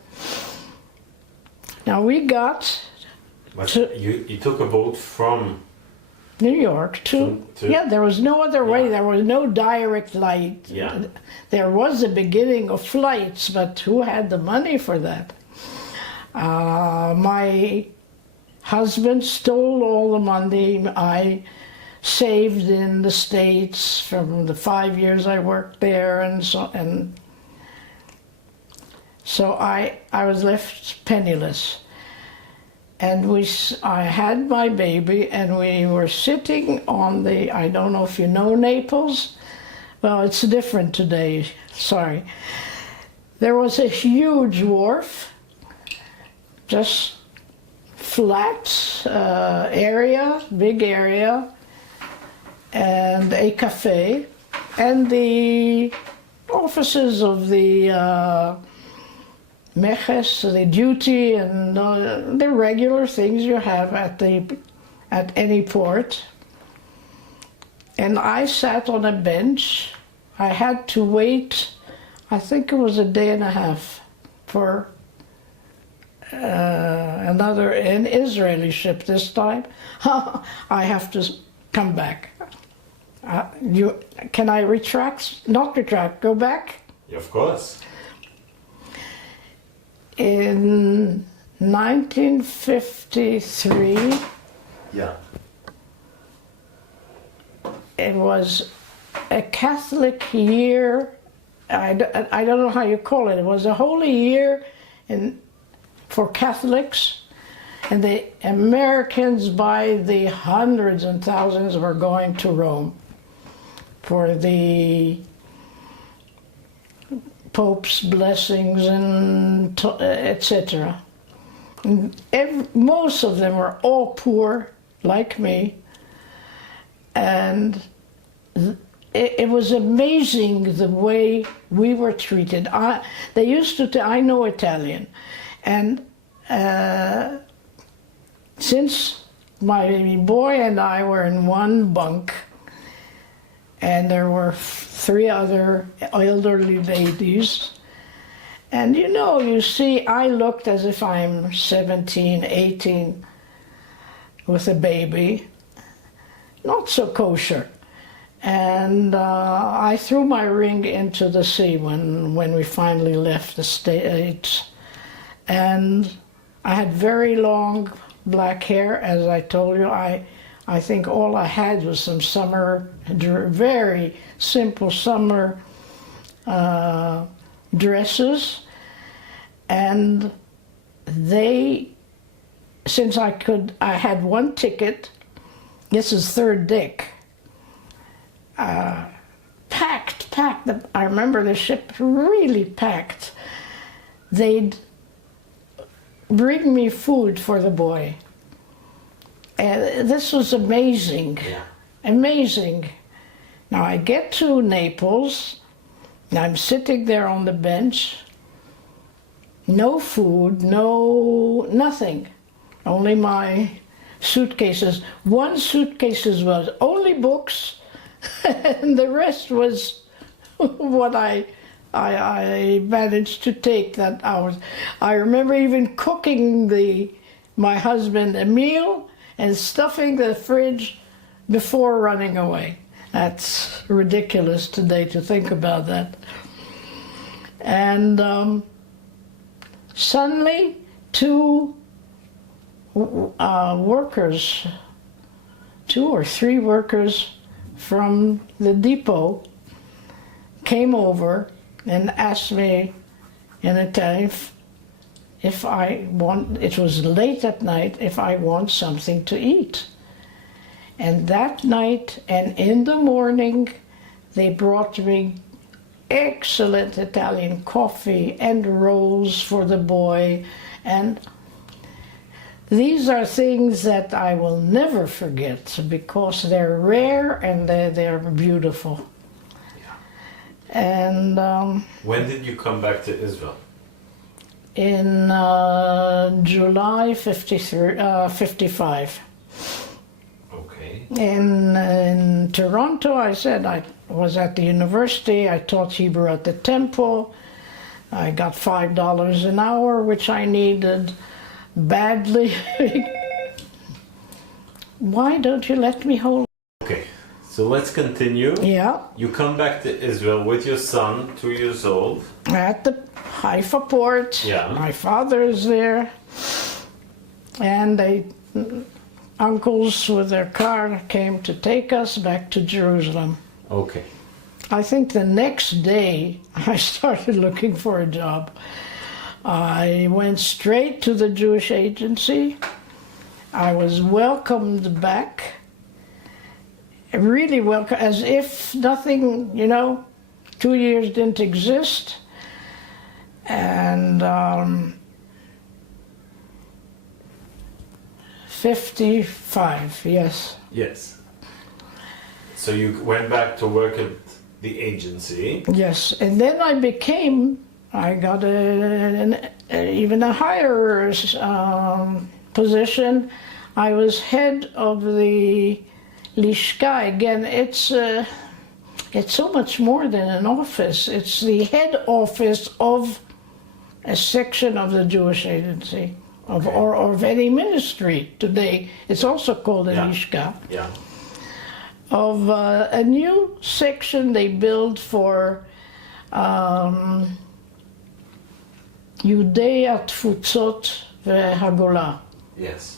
Now we got you took a boat from New York to yeah, there was no other way, there was no direct flight. Yeah. There was a beginning of flights, but who had the money for that? My husband stole all the money I saved in the States from the 5 years I worked there, and so I was left penniless. And I had my baby, and we were sitting on the, I don't know if you know Naples. Well, it's different today, sorry. There was a huge wharf, just flat area, big area, and a cafe, and the offices of the meches, the duty, and the regular things you have at any port. And I sat on a bench. I had to wait, I think it was a day and a half, for an Israeli ship this time. I have to come back. Can I retract? Not retract, go back? Yeah, of course. In 1953, yeah, it was a Catholic year. I don't know how you call it. It was a holy year for Catholics, and the Americans by the hundreds and thousands were going to Rome for the Pope's blessings and etc. Most of them were all poor, like me, and it was amazing the way we were treated. They used to, I know Italian, and since my boy and I were in one bunk, and there were 3 other elderly ladies. And you see, I looked as if I'm 17, 18 with a baby. Not so kosher. And I threw my ring into the sea when we finally left the States. And I had very long black hair, as I told you. I think all I had was some summer, very simple summer dresses. And since I had one ticket, this is third deck, packed. I remember the ship really packed. They'd bring me food for the boy. And this was amazing, amazing. Now I get to Naples, and I'm sitting there on the bench, no food, nothing, only my suitcases. One suitcase was only books, and the rest was what I managed to take that hours. I remember even cooking my husband a meal and stuffing the fridge before running away. That's ridiculous today to think about that. And suddenly, two or three workers from the depot came over and asked me in Italian if I want, it was late at night, if I want something to eat. And that night and in the morning, they brought me excellent Italian coffee and rolls for the boy. And these are things that I will never forget because they're rare and they're beautiful. And when did you come back to Israel? In July 55. Okay. In Toronto, I said I was at the university. I taught Hebrew at the temple. I got $5 an hour, which I needed badly. Why don't you let me hold? Okay. So let's continue. Yeah. You come back to Israel with your son, 2 years old. At the Haifa port. Yeah. My father is there. And uncles with their car came to take us back to Jerusalem. Okay. I think the next day I started looking for a job. I went straight to the Jewish agency. I was welcomed back. Really welcome, as if nothing, 2 years didn't exist. And 55, yes. Yes. So you went back to work at the agency. Yes, and then I got even a higher position. I was head of the Lishka. Again, it's so much more than an office. It's the head office of a section of the Jewish agency, or of any ministry today. It's also called a Lishka. Yeah. Of a new section they built for Yehudei Atfutzot veHagola. Yes.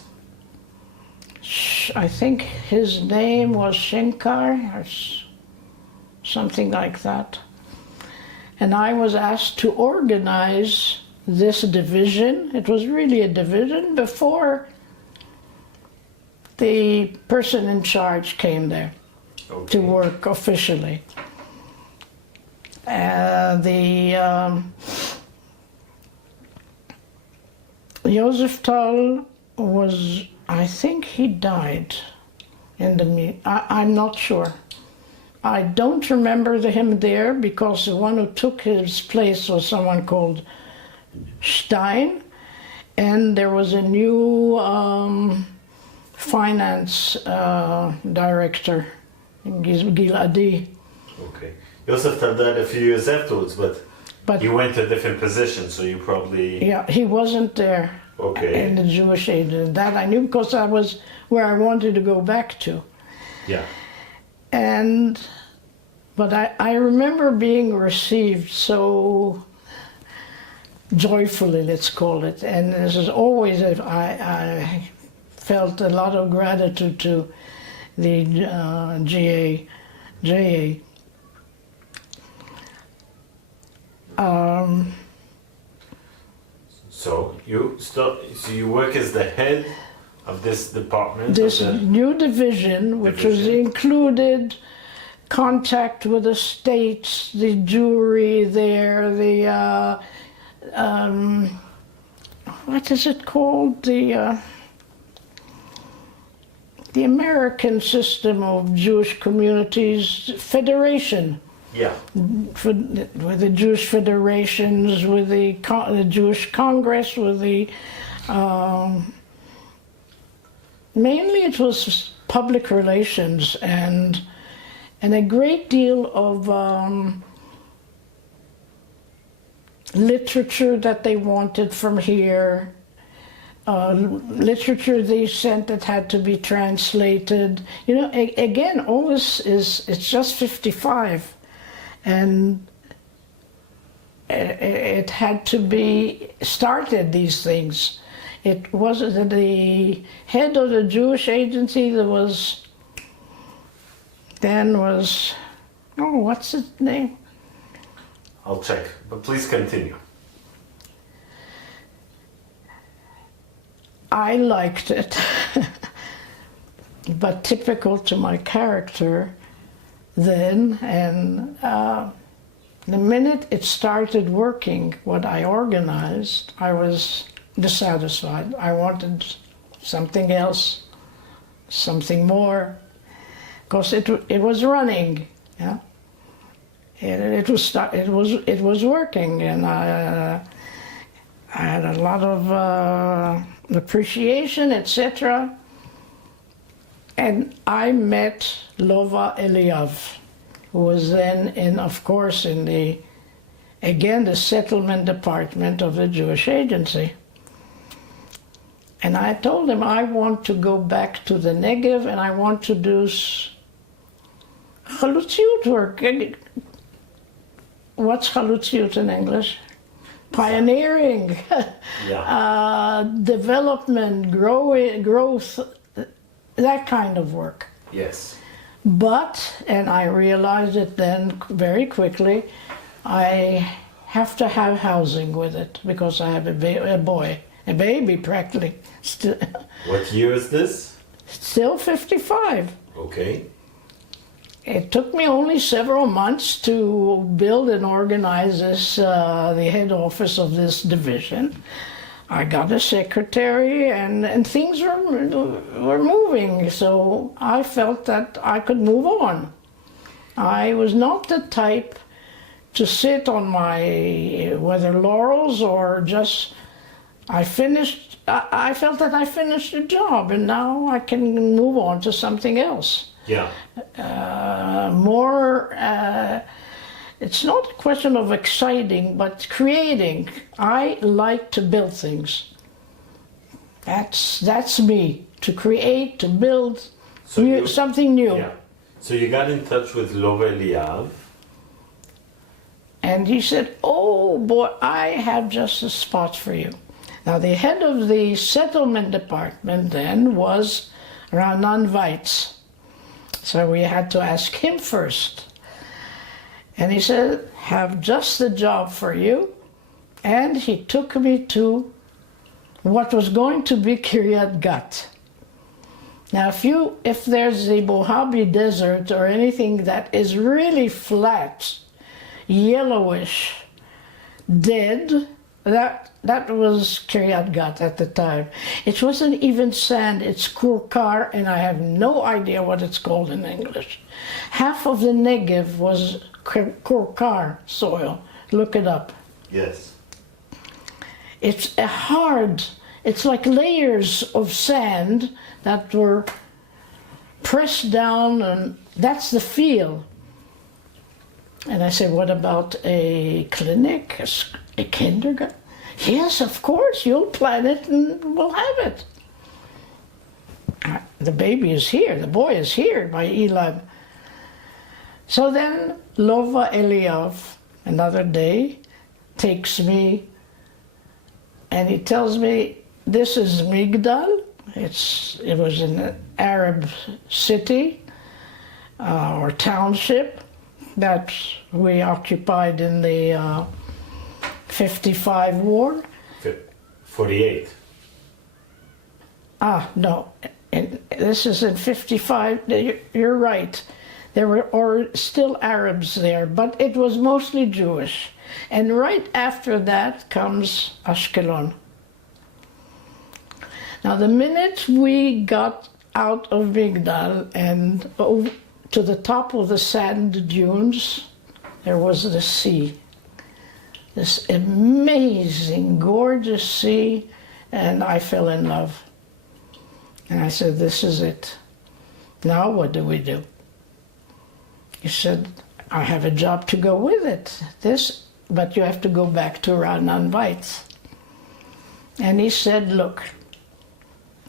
I think his name was Shenkar or something like that. And I was asked to organize this division. It was really a division before the person in charge came there to work officially. Joseph Tal was, I think he died in the I'm not sure. I don't remember him there because the one who took his place was someone called Stein, and there was a new finance director, Giladi. Okay. Joseph Tal died a few years afterwards, but you went to a different position, so you probably... Yeah, he wasn't there in the Jewish aid. That I knew because that was where I wanted to go back to. Yeah. But I remember being received so joyfully, let's call it. And this is always, I felt a lot of gratitude to the JA. So you work as the head of this department? This new division, which was included contact with the states, the jury there, the what is it called? The American system of Jewish communities, federation. Yeah. With the Jewish federations, with the Jewish Congress, with the mainly it was public relations and a great deal of literature that they wanted from here, literature they sent that had to be translated. You know, again, all this it's just 55, and it had to be started, these things. It wasn't the head of the Jewish agency that was. Then was, oh, what's his name? I'll check, but please continue. I liked it, but typical to my character then, and the minute it started working, what I organized, I was dissatisfied. I wanted something else, something more. Because it was running, yeah. It was working, and I had a lot of appreciation, etc. And I met Lova Eliav, who was then of course, in the settlement department of the Jewish agency. And I told him I want to go back to the Negev and I want to do chalutziut work. What's chalutziut in English? Pioneering, development, growth, that kind of work. Yes. But, and I realized it then very quickly, I have to have housing with it because I have a boy, a baby practically. Still, what year is this? Still 55. Okay. It took me only several months to build and organize this, the head office of this division. I got a secretary and things were moving, so I felt that I could move on. I was not the type to sit on my, whether laurels or just, I felt that I finished the job and now I can move on to something else. Yeah. It's not a question of exciting, but creating. I like to build things. That's me, to create, to build something new. Yeah. So you got in touch with Lova Eliav. And he said, oh boy, I have just a spot for you. Now the head of the settlement department then was Ranan Weitz. So we had to ask him first. And he said, have just the job for you. And he took me to what was going to be Kiryat Gat. Now if there's the Mojave Desert or anything that is really flat, yellowish, dead, that was Kiryat Gat at the time. It wasn't even sand, it's kurkar, and I have no idea what it's called in English. Half of the Negev was kurkar soil. Look it up. Yes. It's it's like layers of sand that were pressed down, and that's the feel. And I said, what about a clinic, a kindergarten? Yes, of course, you'll plan it and we'll have it. The baby is here, the boy is here by Eli. So then Lova Eliav, another day, takes me and he tells me, this is Migdal. It was an Arab city or township that we occupied in the 55 war. 48. No, this is in 55. You're right. There were still Arabs there, but it was mostly Jewish. And right after that comes Ashkelon. Now, the minute we got out of Migdal and to the top of the sand dunes, there was the sea. This amazing, gorgeous sea, and I fell in love. And I said, this is it. Now what do we do? He said, I have a job to go with it. But you have to go back to Ra'anan Bayit. And he said, look,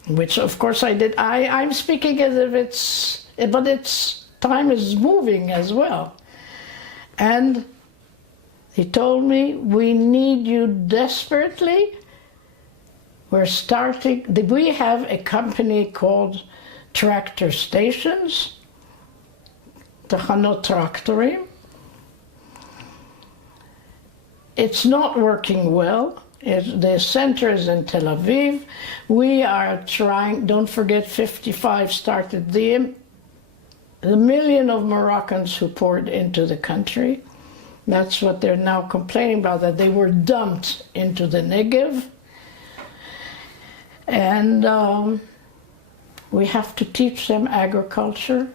which of course I did. I'm speaking as if but time is moving as well. And he told me, we need you desperately. We have a company called Tractor Stations, Tachanot Traktorim. It's not working well. The center is in Tel Aviv. We are trying, don't forget 55 started the million of Moroccans who poured into the country. That's what they're now complaining about, that they were dumped into the Negev. And we have to teach them agriculture.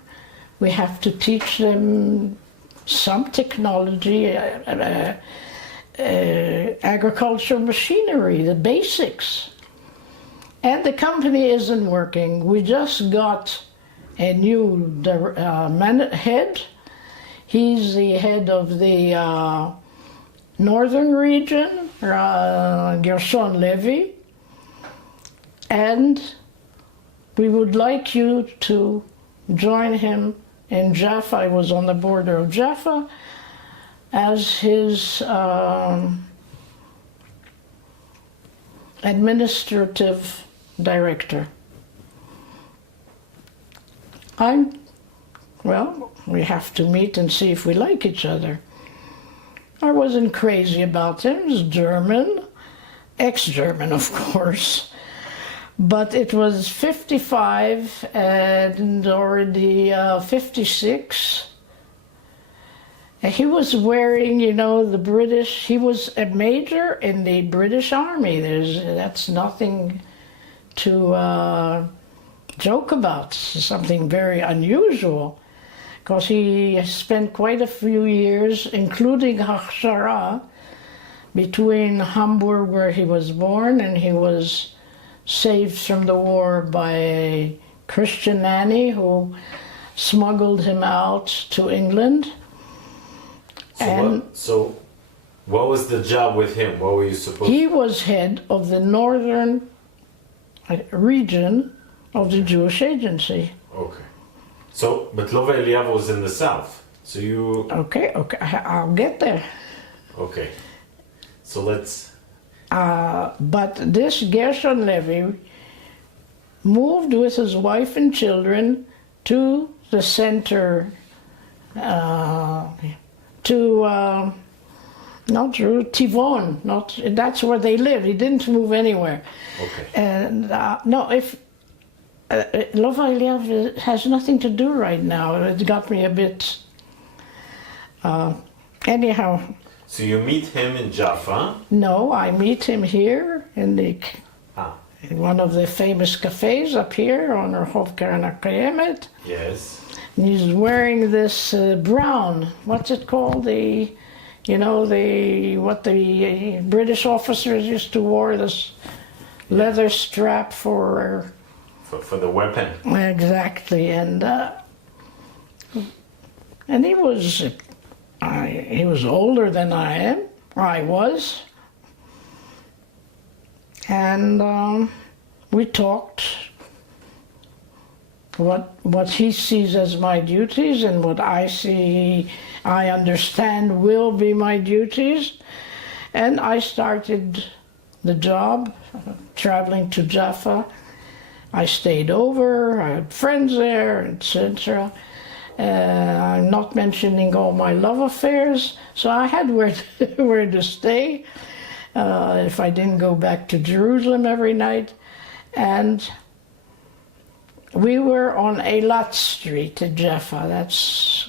We have to teach them some technology, agricultural machinery, the basics. And the company isn't working. We just got a new head. He's the head of the northern region, Shoshana Levy. And we would like you to join him in Jaffa. I was on the border of Jaffa as his administrative director. Well, we have to meet and see if we like each other. I wasn't crazy about him. He was German, ex-German, of course. But it was 55 and already 56. And he was wearing, the British, he was a major in the British Army. That's nothing to joke about. It's something very unusual. Because he spent quite a few years, including Hachshara, between Hamburg, where he was born, and he was saved from the war by a Christian nanny who smuggled him out to England. So what was the job with him? What were you supposed to do? He was head of the northern region of the Jewish Agency. Okay. So, but Lova Eliav was in the south. So you... Okay, I'll get there. Okay. So let's... But this Gershon Levy moved with his wife and children to the center, not Tivon, that's where they lived. He didn't move anywhere. Okay. And Lova Eliav has nothing to do right now. It got me a bit, anyhow. So you meet him in Jaffa? No, I meet him here in one of the famous cafes up here on Rehov Keren HaKayemet. Yes. And he's wearing this brown, what's it called? What the British officers used to wear, this leather strap for the weapon. Exactly, and he was older than I am, or I was, and we talked what he sees as my duties and what I understand will be my duties. And I started the job, traveling to Jaffa. I stayed over, I had friends there, etc. I'm not mentioning all my love affairs, so I had where to stay if I didn't go back to Jerusalem every night. And we were on Eilat Street in Jaffa. That's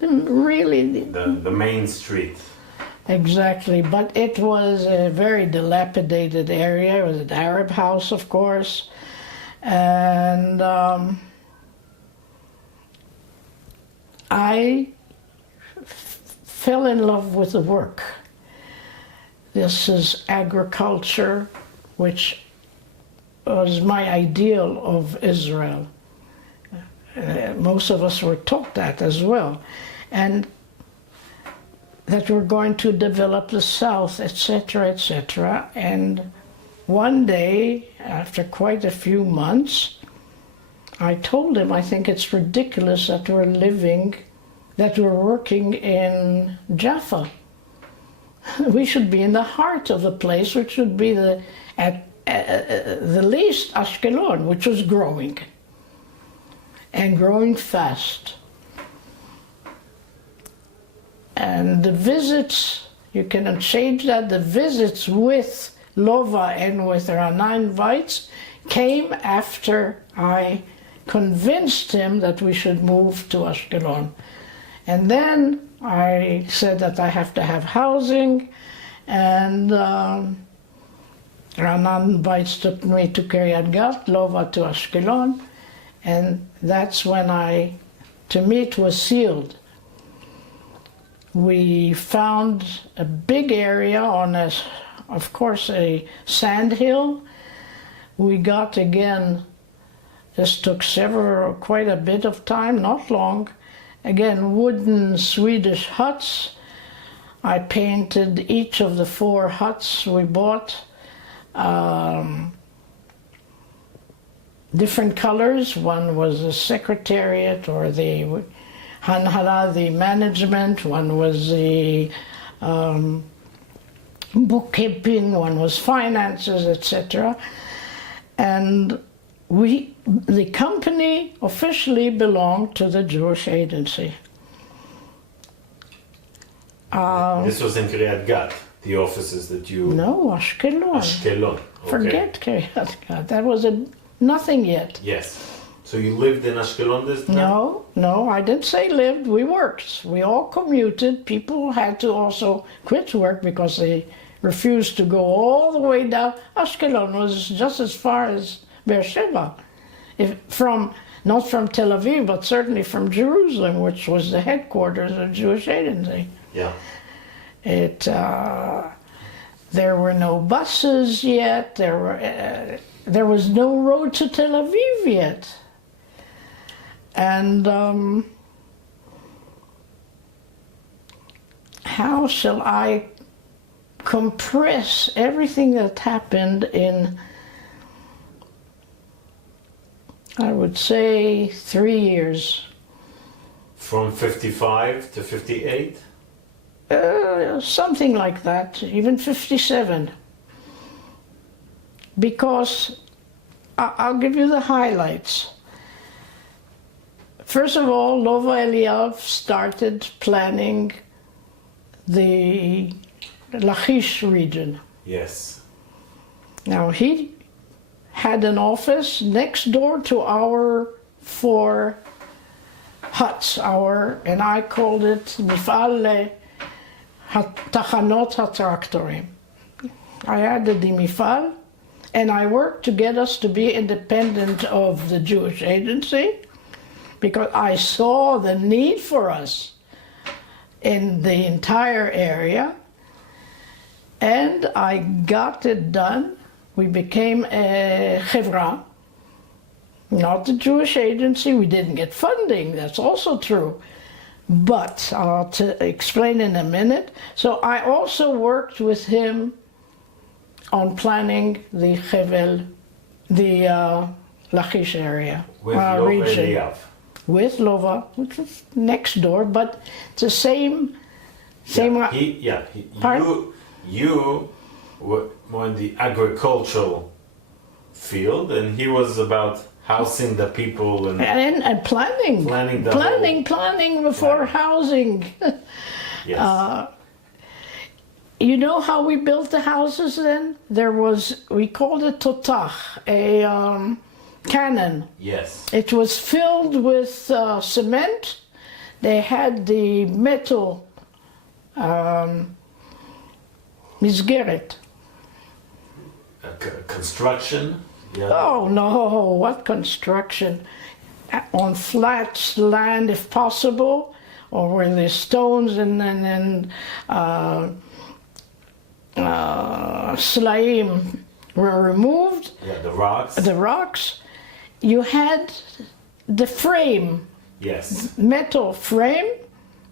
really the main street. Exactly, but it was a very dilapidated area. It was an Arab house, of course, and I fell in love with the work. This is agriculture, which was my ideal of Israel. Most of us were taught that as well. And that we're going to develop the South, etc., etc. And one day, after quite a few months, I told him, I think it's ridiculous that we're working in Jaffa. We should be in the heart of the place, which would be at the least Ashkelon, which was growing, and growing fast. And the visits, you can change that, the visits with Lova and with Ra'anan Weitz came after I convinced him that we should move to Ashkelon. And then I said that I have to have housing, and Ra'anan Weitz took me to Kiryat Gat, Lova to Ashkelon, and that's when to me it was sealed. We found a big area on of course, a sand hill. We got again, this took quite a bit of time, not long. Again, wooden Swedish huts. I painted each of the 4 huts we bought different colors. One was the secretariat or the Hanhala, the management. One was the bookkeeping. One was finances, etc. And the company officially belonged to the Jewish Agency. This was in Kiryat Gat, the offices that you... No, Ashkelon. Ashkelon, okay. Forget Kiryat Gat. That was nothing yet. Yes. So you lived in Ashkelon this time? No, I didn't say lived. We worked. We all commuted. People had to also quit work because they refused to go all the way down. Ashkelon was just as far as Beersheba. Not from Tel Aviv, but certainly from Jerusalem, which was the headquarters of Jewish Agency. Yeah. There were no buses yet. There was no road to Tel Aviv yet. And how shall I compress everything that happened in, I would say, 3 years? From 55 to 58? Something like that, even 57. Because I'll give you the highlights. First of all, Lova Eliav started planning the Lachish region. Yes. Now he had an office next door to our 4 huts, and I called it Mifal Tachanot HaTraktorim. I added the Mifal, and I worked to get us to be independent of the Jewish Agency, because I saw the need for us in the entire area, and I got it done. We became a chevra, not the Jewish Agency. We didn't get funding, that's also true, but I'll explain in a minute. So I also worked with him on planning the Chevel, the Lachish area, With Lova region. Eliav. With Lova, which is next door, but it's the same. Pardon? You were more in the agricultural field, and he was about housing the people and planning. Planning before housing. yes. You know how we built the houses then? We called it totach, a cannon. Yes. It was filled with cement. They had the metal מסגרת. Construction? Yeah. Oh no, what construction? On flat land if possible, or where there's stones and slaim were removed. Yeah, the rocks. The rocks. You had the frame. Yes. Metal frame,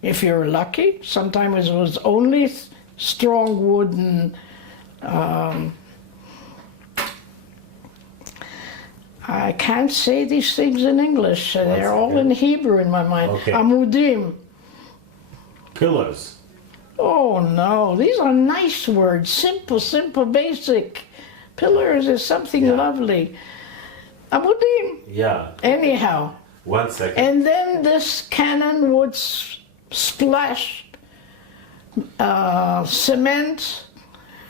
if you're lucky. Sometimes it was only strong wooden. I can't say these things in English. They're all in Hebrew in my mind. Okay. Amudim. Pillars. Oh no, these are nice words. Simple, basic. Pillars is something lovely. Amudim. Yeah. Anyhow. 1 second. And then this cannon would splash cement.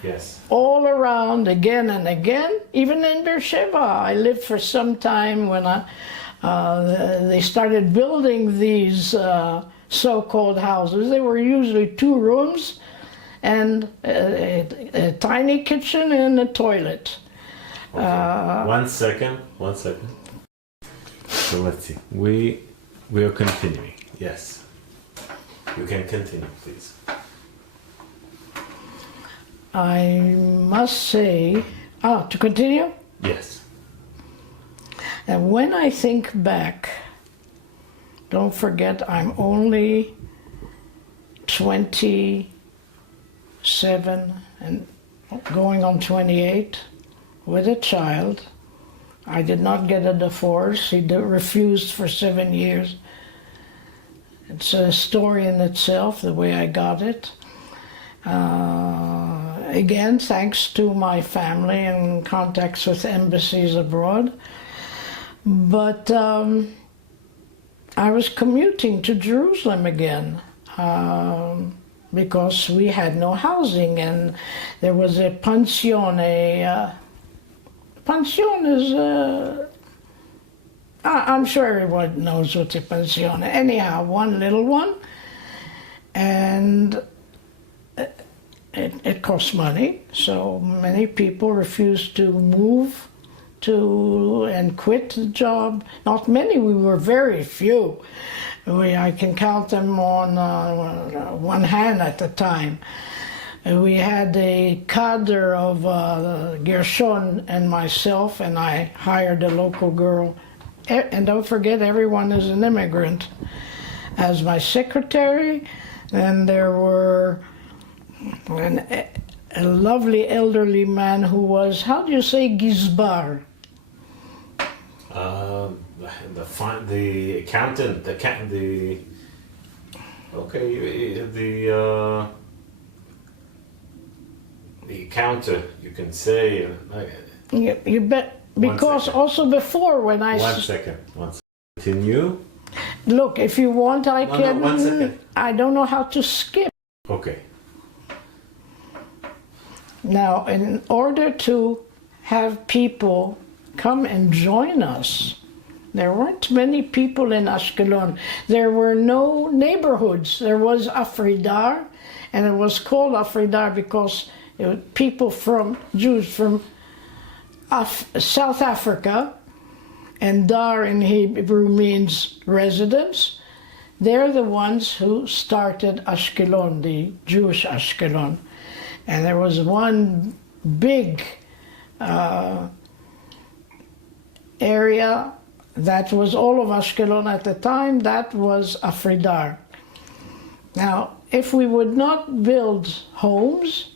Yes. All around again and again, even in Beersheba. I lived for some time when they started building these so-called houses. They were usually 2 rooms and a tiny kitchen and a toilet. Okay. 1 second. So let's see. We are continuing. Yes. You can continue, please. I must say, to continue? Yes. And when I think back, don't forget I'm only 27 and going on 28 with a child. I did not get a divorce. He refused for 7 years. It's a story in itself, the way I got it. Again, thanks to my family and contacts with embassies abroad. But I was commuting to Jerusalem again because we had no housing, and there was a pension. Pension is, I'm sure everyone knows what a pension is. Anyhow, one little one, and it costs money, so many people refuse to move and quit the job. Not many, we were very few. I can count them on one hand at a time. We had a cadre of Gershon and myself, and I hired a local girl. And don't forget, everyone is an immigrant. As my secretary, and there were a lovely elderly man who was, how do you say gizbar? The accountant, the counter, you can say. You bet, because also before when I... 1 second. Continue. Look, if you want, I can... No, 1 second. I don't know how to skip. Okay. Now, in order to have people come and join us, there weren't many people in Ashkelon. There were no neighborhoods. There was Afridar, and it was called Afridar because it was people Jews from South Africa, and Dar in Hebrew means residence. They're the ones who started Ashkelon, the Jewish Ashkelon. And there was one big area that was all of Ashkelon at the time, that was Afridar. Now, if we would not build homes,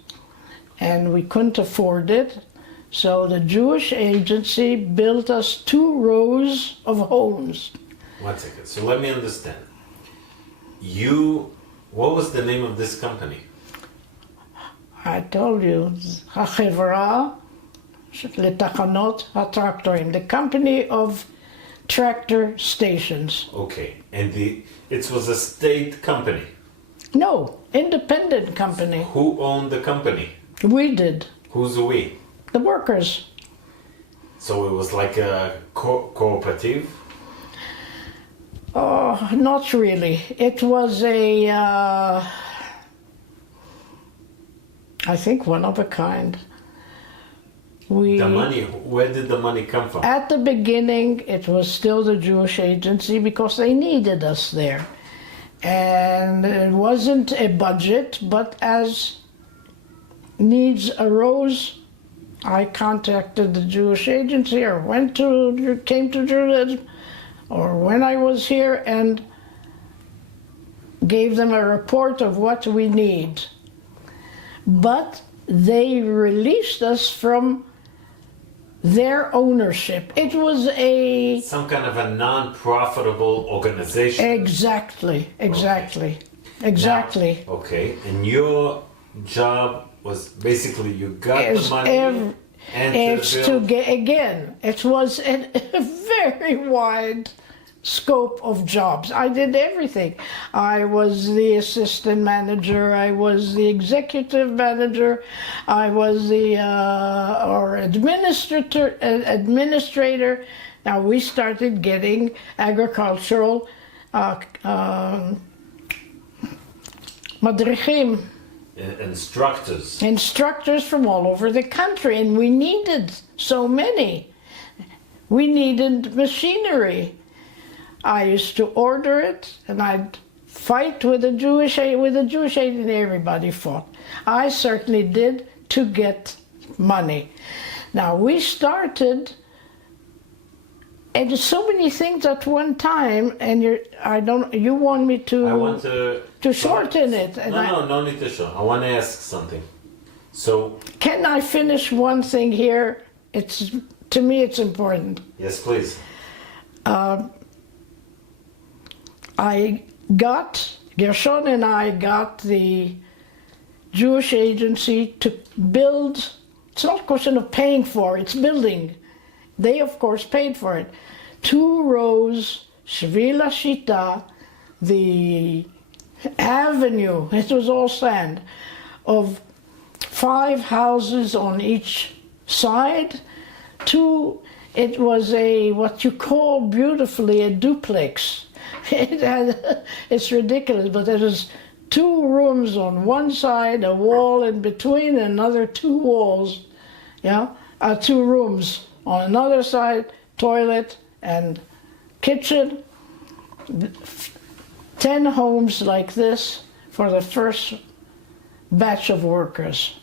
and we couldn't afford it, So the Jewish agency built us 2 rows of homes. 1 second. So let me understand. What was the name of this company? I told you, החברה לתחנות הטרקטורים, the company of tractor stations. Okay. And it was a state company. No, independent company. Who owned the company? We did, Who's we? the workers. So it was like a cooperative? Oh, not really. It was I think one of a kind. The money, where did the money come from? At the beginning, it was still the Jewish agency because they needed us there. And it wasn't a budget, but as needs arose, I contacted the Jewish agency or came to Jerusalem, or when I was here and gave them a report of what we need. But they released us from their ownership. It was some kind of a non-profitable organization. Exactly. Now, okay, and your job was basically you got the money it was a very wide scope of jobs. I did everything. I was the assistant manager, I was the executive manager, I was the administrator. Now we started getting agricultural madrichim, instructors from all over the country, and we needed so many. We needed machinery. I used to order it, and I'd fight with the Jewish aid, and everybody fought. I certainly did to get money. Now we started, and so many things at one time, and you want me to? I want to shorten it. And no need to shorten. I want to ask something. So can I finish one thing here? To me, it's important. Yes, please. Gershon and I got the Jewish agency to build. It's not a question of paying for it, it's building. They, of course, paid for it. 2 rows, Shvil HaShita, the avenue, it was all sand, of 5 houses on each side. It was what you call beautifully a duplex. It's ridiculous, but there was 2 rooms on one side, a wall in between, another 2 walls, 2 rooms on another side, toilet and kitchen. 10 homes like this for the first batch of workers.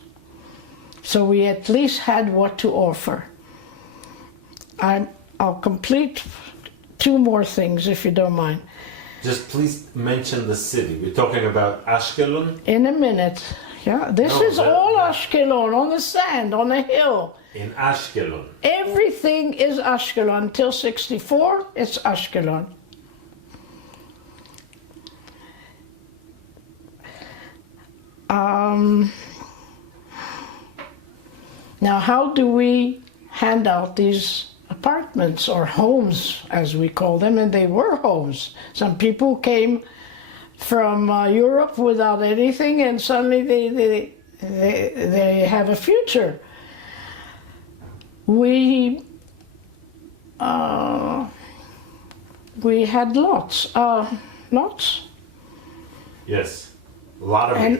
So we at least had what to offer. I'll complete 2 more things, if you don't mind. Just please mention the city. We're talking about Ashkelon? In a minute. Yeah, this is all Ashkelon, on the sand, on a hill. In Ashkelon? Everything is Ashkelon. Until 1964, it's Ashkelon. Now, how do we hand out these apartments or homes, as we call them? And they were homes. Some people came from Europe without anything, and suddenly they have a future. We had lots. Yes, lottery.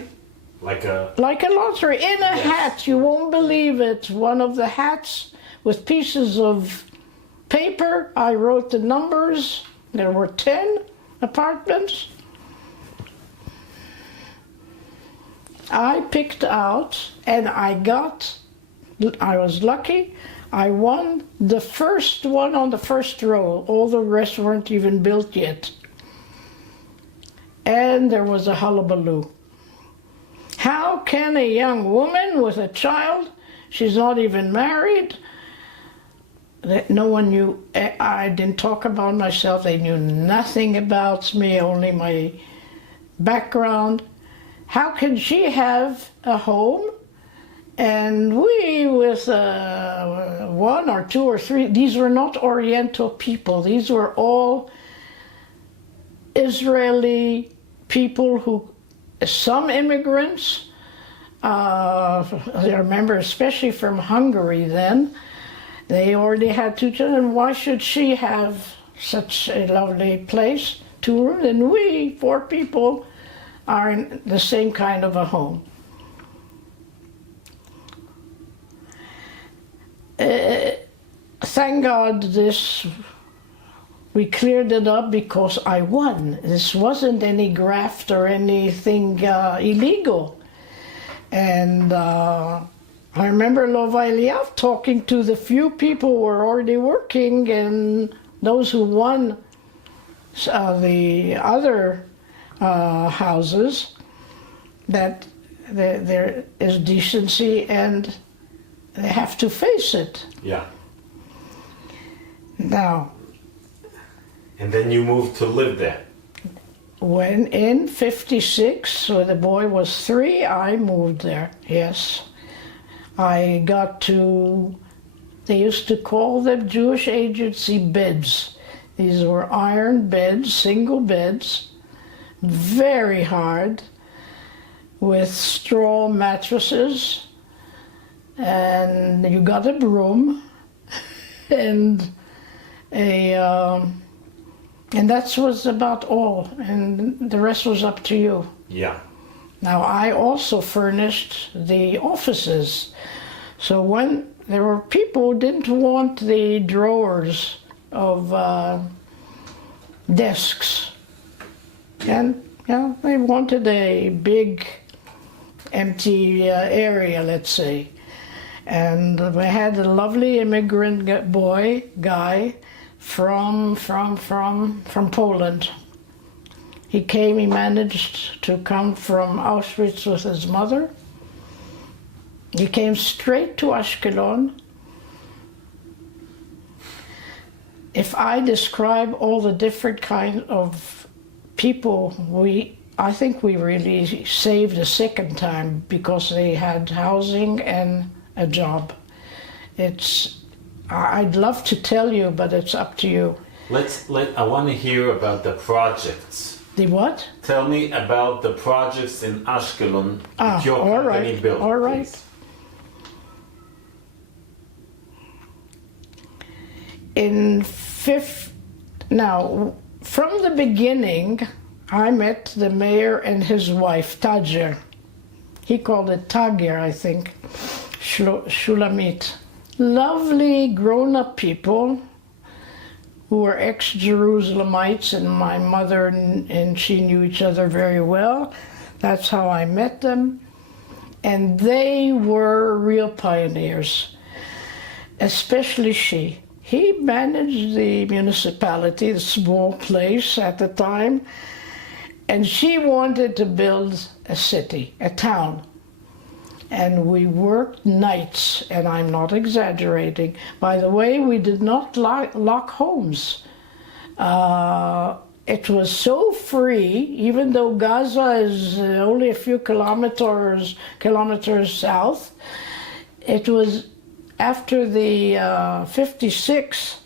Like a lottery in a hat. You won't believe it. One of the hats with pieces of paper. I wrote the numbers. There were 10 apartments. I picked out, and I was lucky. I won the first one on the first row. All the rest weren't even built yet. And there was a hullabaloo. How can a young woman with a child, She's not even married. No one knew. I didn't talk about myself. They knew nothing about me, only my background. How can she have a home? And we, with one or two or three, these were not Oriental people. These were all Israeli people who, some immigrants, I remember especially from Hungary then, they already had 2 children. Why should she have such a lovely place, 2 rooms? And we, 4 people, are in the same kind of a home. Thank God we cleared it up because I won. This wasn't any graft or anything illegal. And I remember Lova Eliav talking to the few people who were already working and those who won the other houses, that there is decency and they have to face it. Yeah. Now. And then you moved to live there. When in 56, so the boy was 3, I moved there, yes. I got to, they used to call them Jewish agency beds. These were iron beds, single beds, very hard, with straw mattresses, and you got a broom, and and that was about all, and the rest was up to you. Yeah. Now, I also furnished the offices. So when there were people who didn't want the drawers of desks, and they wanted a big empty area, let's say. And we had a lovely immigrant guy from Poland. He came, he managed to come from Auschwitz with his mother. He came straight to Ashkelon. If I describe all the different kind of people, I think we really saved a second time because they had housing and a job. I'd love to tell you, but it's up to you. I want to hear about the projects. The what? Tell me about the projects in Ashkelon that your company built. All right. Please. Now, from the beginning, I met the mayor and his wife, Tajer. He called it Tager, I think. Shulamit. Lovely grown-up people who were ex-Jerusalemites, and my mother and she knew each other very well. That's how I met them. And they were real pioneers, especially she. He managed the municipality, the small place at the time, and she wanted to build a city, a town. And we worked nights, and I'm not exaggerating. By the way, we did not lock homes. It was so free, even though Gaza is only a few kilometers south. It was after the 56,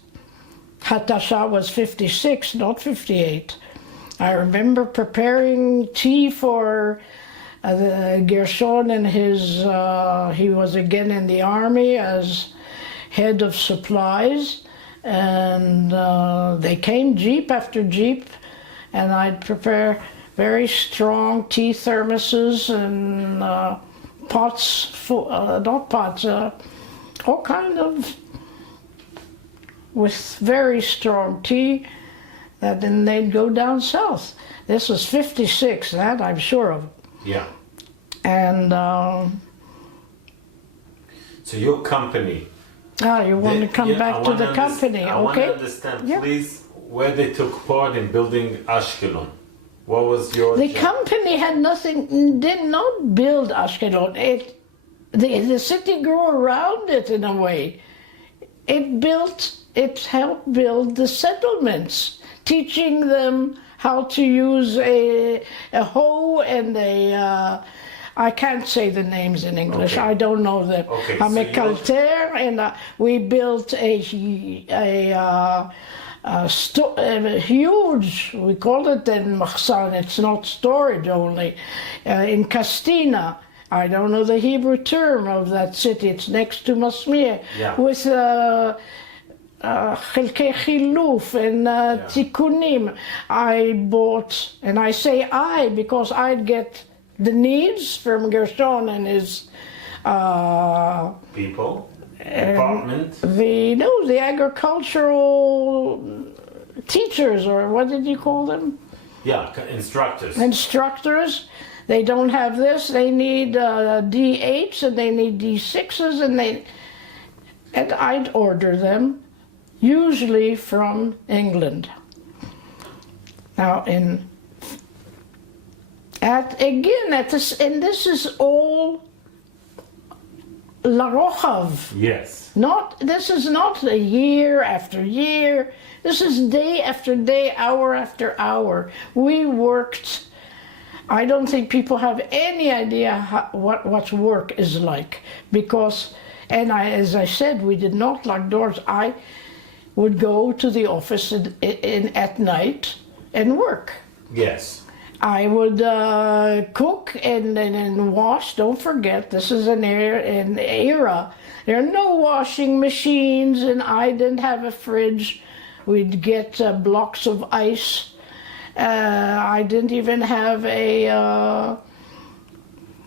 Hatasha was 56, not 58. I remember preparing tea for Gershon and he was again in the army as head of supplies, and they came jeep after jeep, and I'd prepare very strong tea thermoses and pots, not pots, all kind of, with very strong tea, that then they'd go down south. This was 56, that I'm sure of. Yeah. And so your company. You want to come back to the company, I want to understand, please, where they took part in building Ashkelon. What was your The company had nothing, did not build Ashkelon. the city grew around it in a way. It helped build the settlements, teaching them how to use a hoe and I can't say the names in English. Okay. I don't know them. Okay, A so mekalter, and we built a huge, we called it then machsan, it's not storage only, in Castina. I don't know the Hebrew term of that city, it's next to Masmir, Yeah. with חלקי חילוף and תיקונים. I bought, and I say I because I'd get the needs from Gershon and his People, department. the agricultural teachers, or what did you call them? Yeah, instructors. Instructors. They don't have this. They need D8s and they need D6s and I'd order them, usually from England. Now and this is all larochav. Yes. This is not a year after year. This is day after day, hour after hour. We worked. I don't think people have any idea what work is like because, as I said, we did not lock doors. I would go to the office at night and work. Yes. I would cook and wash. Don't forget, this is an era. There are no washing machines, and I didn't have a fridge. We'd get blocks of ice. I didn't even have a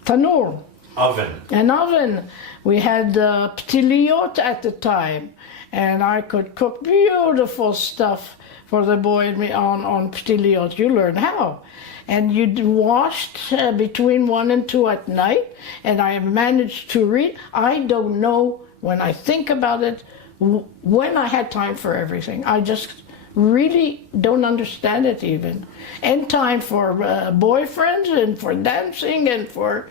tanur. Oven. An oven. We had ptiliot at the time, and I could cook beautiful stuff for the boy and me on ptiliot. You learn how. And you washed between 1 and 2 at night, and I managed to read. I don't know, when I think about it, when I had time for everything. I just really don't understand it even. And time for boyfriends and for dancing and for...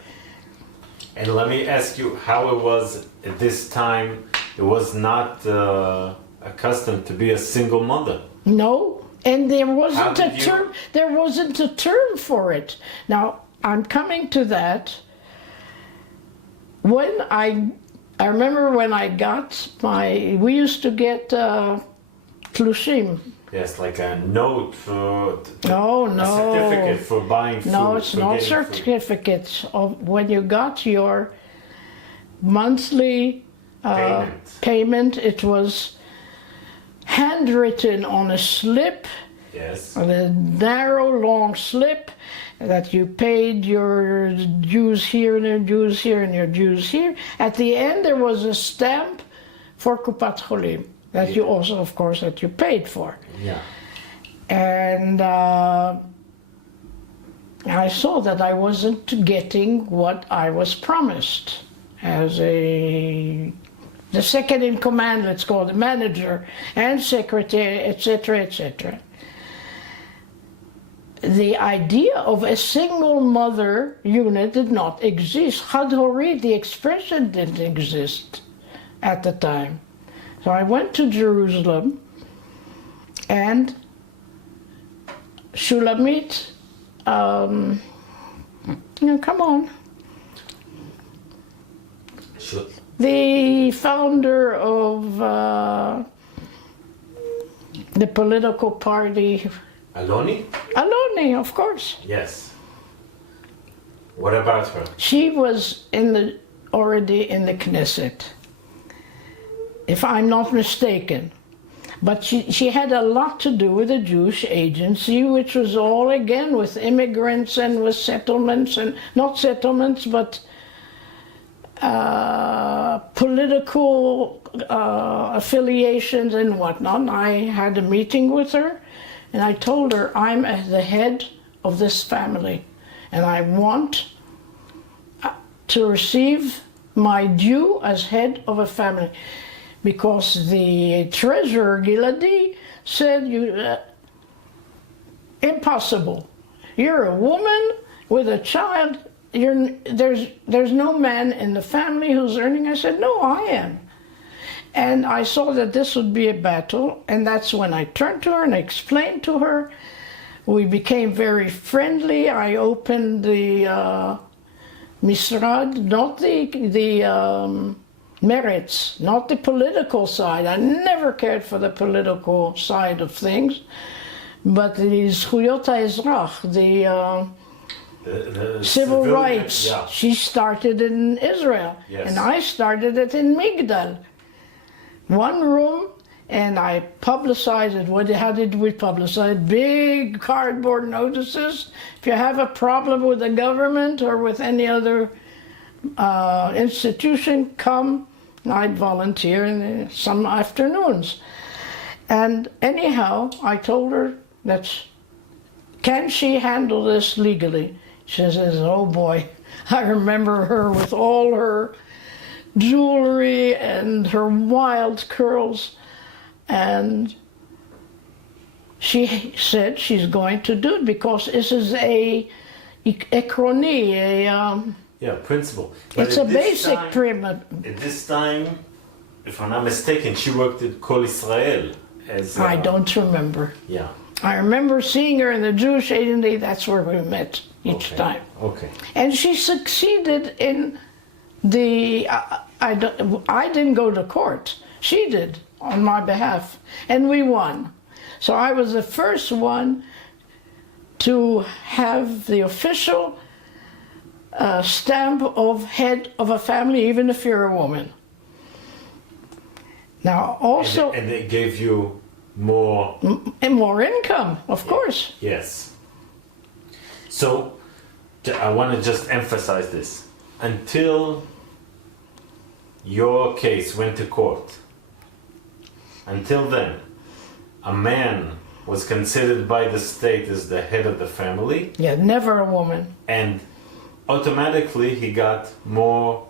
And let me ask you how it was at this time. It was not accustomed to be a single mother. No. And there wasn't a term. There wasn't a term for it. Now I'm coming to that. When I remember when I got we used to get tlushim. Yes, like a note for. No. A certificate for buying food. No, it's not certificates of when you got your monthly payment. It was handwritten on a slip, yes, a narrow, long slip, that you paid your dues here and your dues here and your dues here. At the end, there was a stamp for Kupat Cholim that you also, of course, that you paid for. Yeah. And I saw that I wasn't getting what I was promised as the second in command, let's call the manager, and secretary, etc., etc. The idea of a single mother unit did not exist. Chad Horit, the expression didn't exist at the time. So I went to Jerusalem, and Shulamit, come on. Sure. The founder of the political party. Aloni? Aloni, of course. Yes. What about her? She was already in the Knesset, if I'm not mistaken. But she had a lot to do with the Jewish agency, which was all, again, with immigrants and with settlements, and not settlements, but political affiliations and whatnot. And I had a meeting with her, and I told her, I'm the head of this family, and I want to receive my due as head of a family. Because the treasurer, Giladi, said, impossible. You're a woman with a child, there's no man in the family who's earning. I said, no, I am. And I saw that this would be a battle, and that's when I turned to her and I explained to her. We became very friendly. I opened the Misrad, not the merits, not the political side. I never cared for the political side of things, but the Zchuyot HaEzrach, the civil rights, yeah. She started in Israel, yes. And I started it in Migdal. One room, and I publicized it. How did we publicize it? Big cardboard notices. If you have a problem with the government or with any other institution, come. I'd volunteer in some afternoons. And anyhow, I told her can she handle this legally? She says, oh boy. I remember her with all her jewelry and her wild curls, and she said she's going to do it because this is a ekroni, principle. But it's a basic pyramid. At this time, if I'm not mistaken, she worked at Kol Israel as I don't remember. Yeah. I remember seeing her in the Jewish agency. That's where we met each time. Okay. And she succeeded in I didn't go to court. She did on my behalf, and we won. So I was the first one to have the official stamp of head of a family, even if you're a woman. Now also... And they gave you more... And more income, of course. Yes. So, I want to just emphasize this. Until your case went to court, until then, a man was considered by the state as the head of the family. Yeah, never a woman. And automatically he got more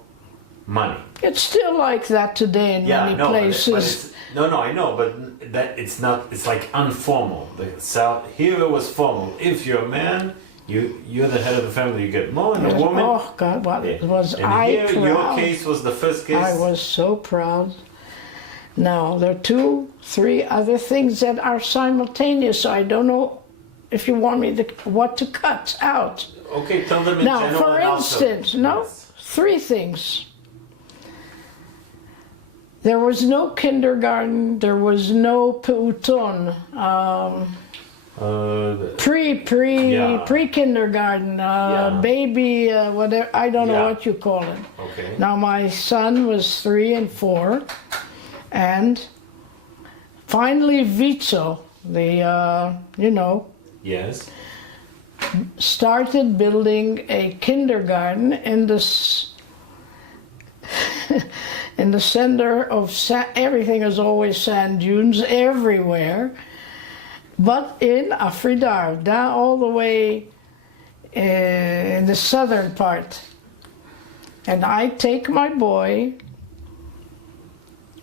money. It's still like that today in many places. I know, but that it's not. It's like informal. Here it was formal. If you're a man, you're the head of the family. You get more, and a woman. Oh God, what was and I here, proud? Your case was the first case. I was so proud. Now there are 2, 3 other things that are simultaneous. So I don't know if you want me what to cut out. Okay, tell them in now, general. for instance, yes. 3 things. There was no kindergarten, there was no peuton, pre-kindergarten, baby, whatever, I don't know what you call it. Okay. Now my son was 3 and 4, and finally Vitzo, Yes. started building a kindergarten in this in the center of everything is always sand dunes everywhere, but in Afridar, down all the way in the southern part. And I take my boy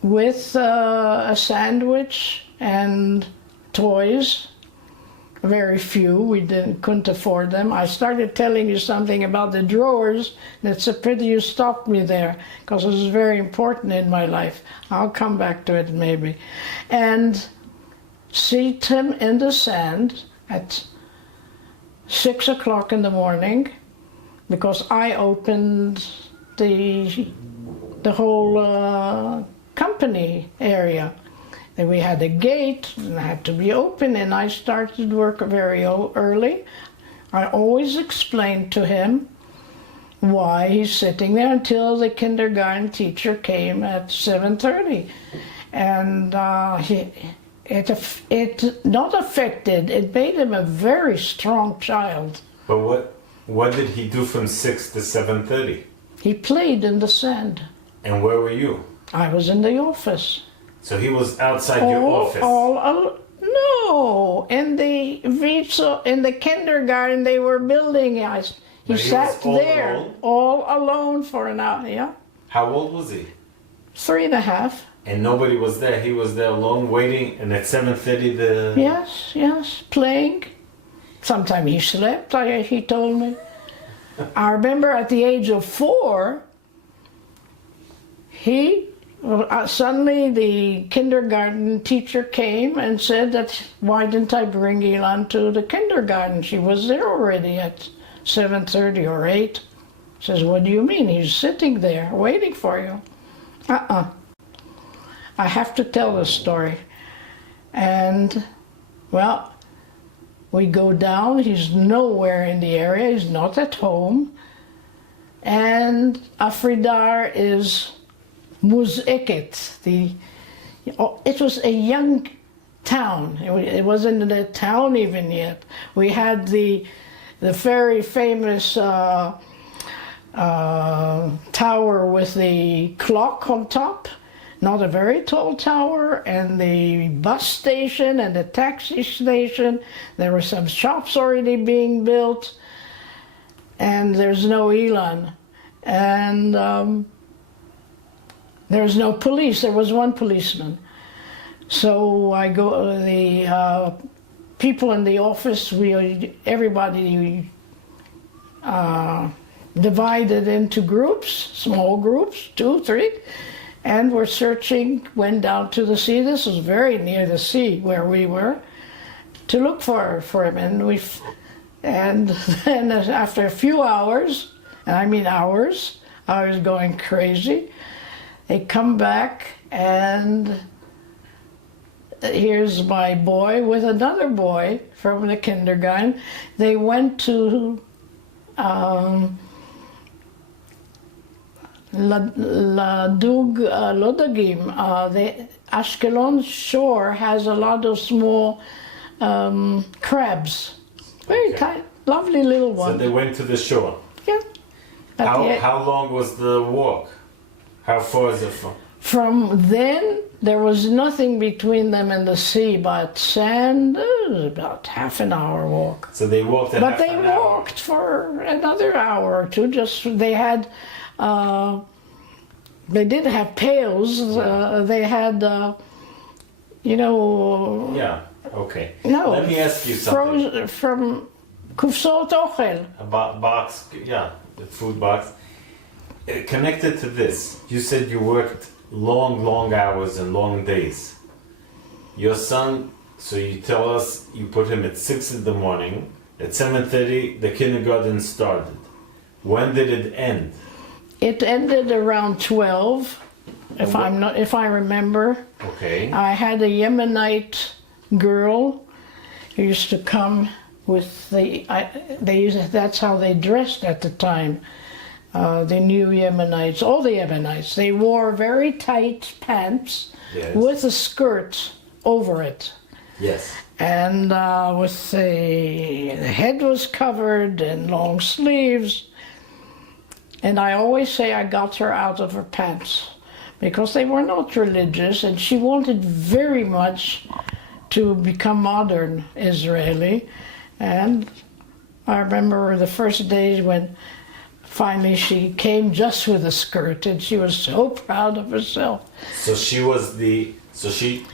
with a sandwich and toys. Very few, we couldn't afford them. I started telling you something about the drawers, and it's a pity you stopped me there, because it was very important in my life. I'll come back to it maybe. And seat him in the sand at 6 o'clock in the morning, because I opened the whole company area. And we had a gate, and it had to be open, and I started work very early. I always explained to him why he's sitting there until the kindergarten teacher came at 7:30. And it not affected, it made him a very strong child. But what did he do from 6 to 7:30? He played in the sand. And where were you? I was in the office. So he was outside your office? No, in the kindergarten they were building. He sat there all alone for an hour. Yeah. How old was he? 3.5. And nobody was there. He was there alone, waiting. And at 7:30, Yes, playing. Sometimes he slept. He told me. I remember at the age of 4, suddenly the kindergarten teacher came and said that why didn't I bring Eytan to the kindergarten? She was there already at 7:30 or 8. Says, what do you mean? He's sitting there waiting for you. I have to tell the story. And, well, we go down. He's nowhere in the area. He's not at home. And Afridar is muzeket. It was a young town. It wasn't a town even yet. We had the very famous tower with the clock on top, not a very tall tower, and the bus station and the taxi station. There were some shops already being built, and there's no Eytan. And there's no police. There was one policeman. So I go, the people in the office, everybody divided into groups, small groups, 2, 3, and we're searching, went down to the sea. This was very near the sea where we were, to look for him. And then after a few hours, and I mean hours, I was going crazy. They come back, and here's my boy with another boy from the kindergarten. They went to Lodagim. The Ashkelon shore has a lot of small crabs. Very tight, lovely little one. So they went to the shore. Yeah. How long was the walk? How far is it from? From then, there was nothing between them and the sea but sand. It was about half an hour walk. So they walked an But half an they hour. walked for another hour or two. They had, they didn't have pails. They had, Yeah, okay. no. Let me ask you something. From kufsot ochel. A box, yeah, the food box. Connected to this, you said you worked long hours and long days. Your son, so you tell us you put him at 6 in the morning, at 7:30 the kindergarten started. When did it end? It ended around 12, if I remember. Okay. I had a Yemenite girl who used to come with that's how they dressed at the time. The new Yemenites, all the Yemenites, they wore very tight pants Yes. with a skirt over it. Yes. And with the head was covered and long sleeves. And I always say I got her out of her pants because they were not religious, and she wanted very much to become modern Israeli. And I remember the first days when finally she came just with a skirt, and she was so proud of herself. So she was the,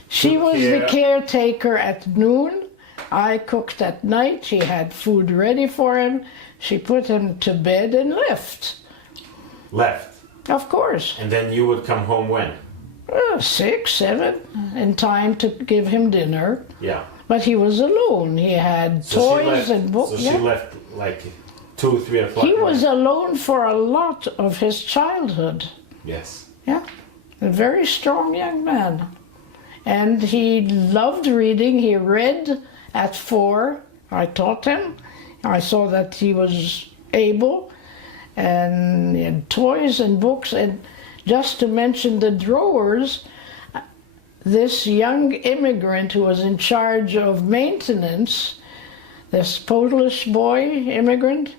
She was the caretaker at noon. I cooked at night. She had food ready for him. She put him to bed and left. Left. Of course. And then you would come home when? 6, 7, in time to give him dinner. Yeah. But he was alone. He had So toys and books. So she left like 2, 3 o'clock. He was alone for a lot of his childhood. Yes. Yeah, a very strong young man. And he loved reading. He read at 4. I taught him. I saw that he was able. And he had toys and books. And just to mention the drawers, this young immigrant who was in charge of maintenance, this Polish boy immigrant,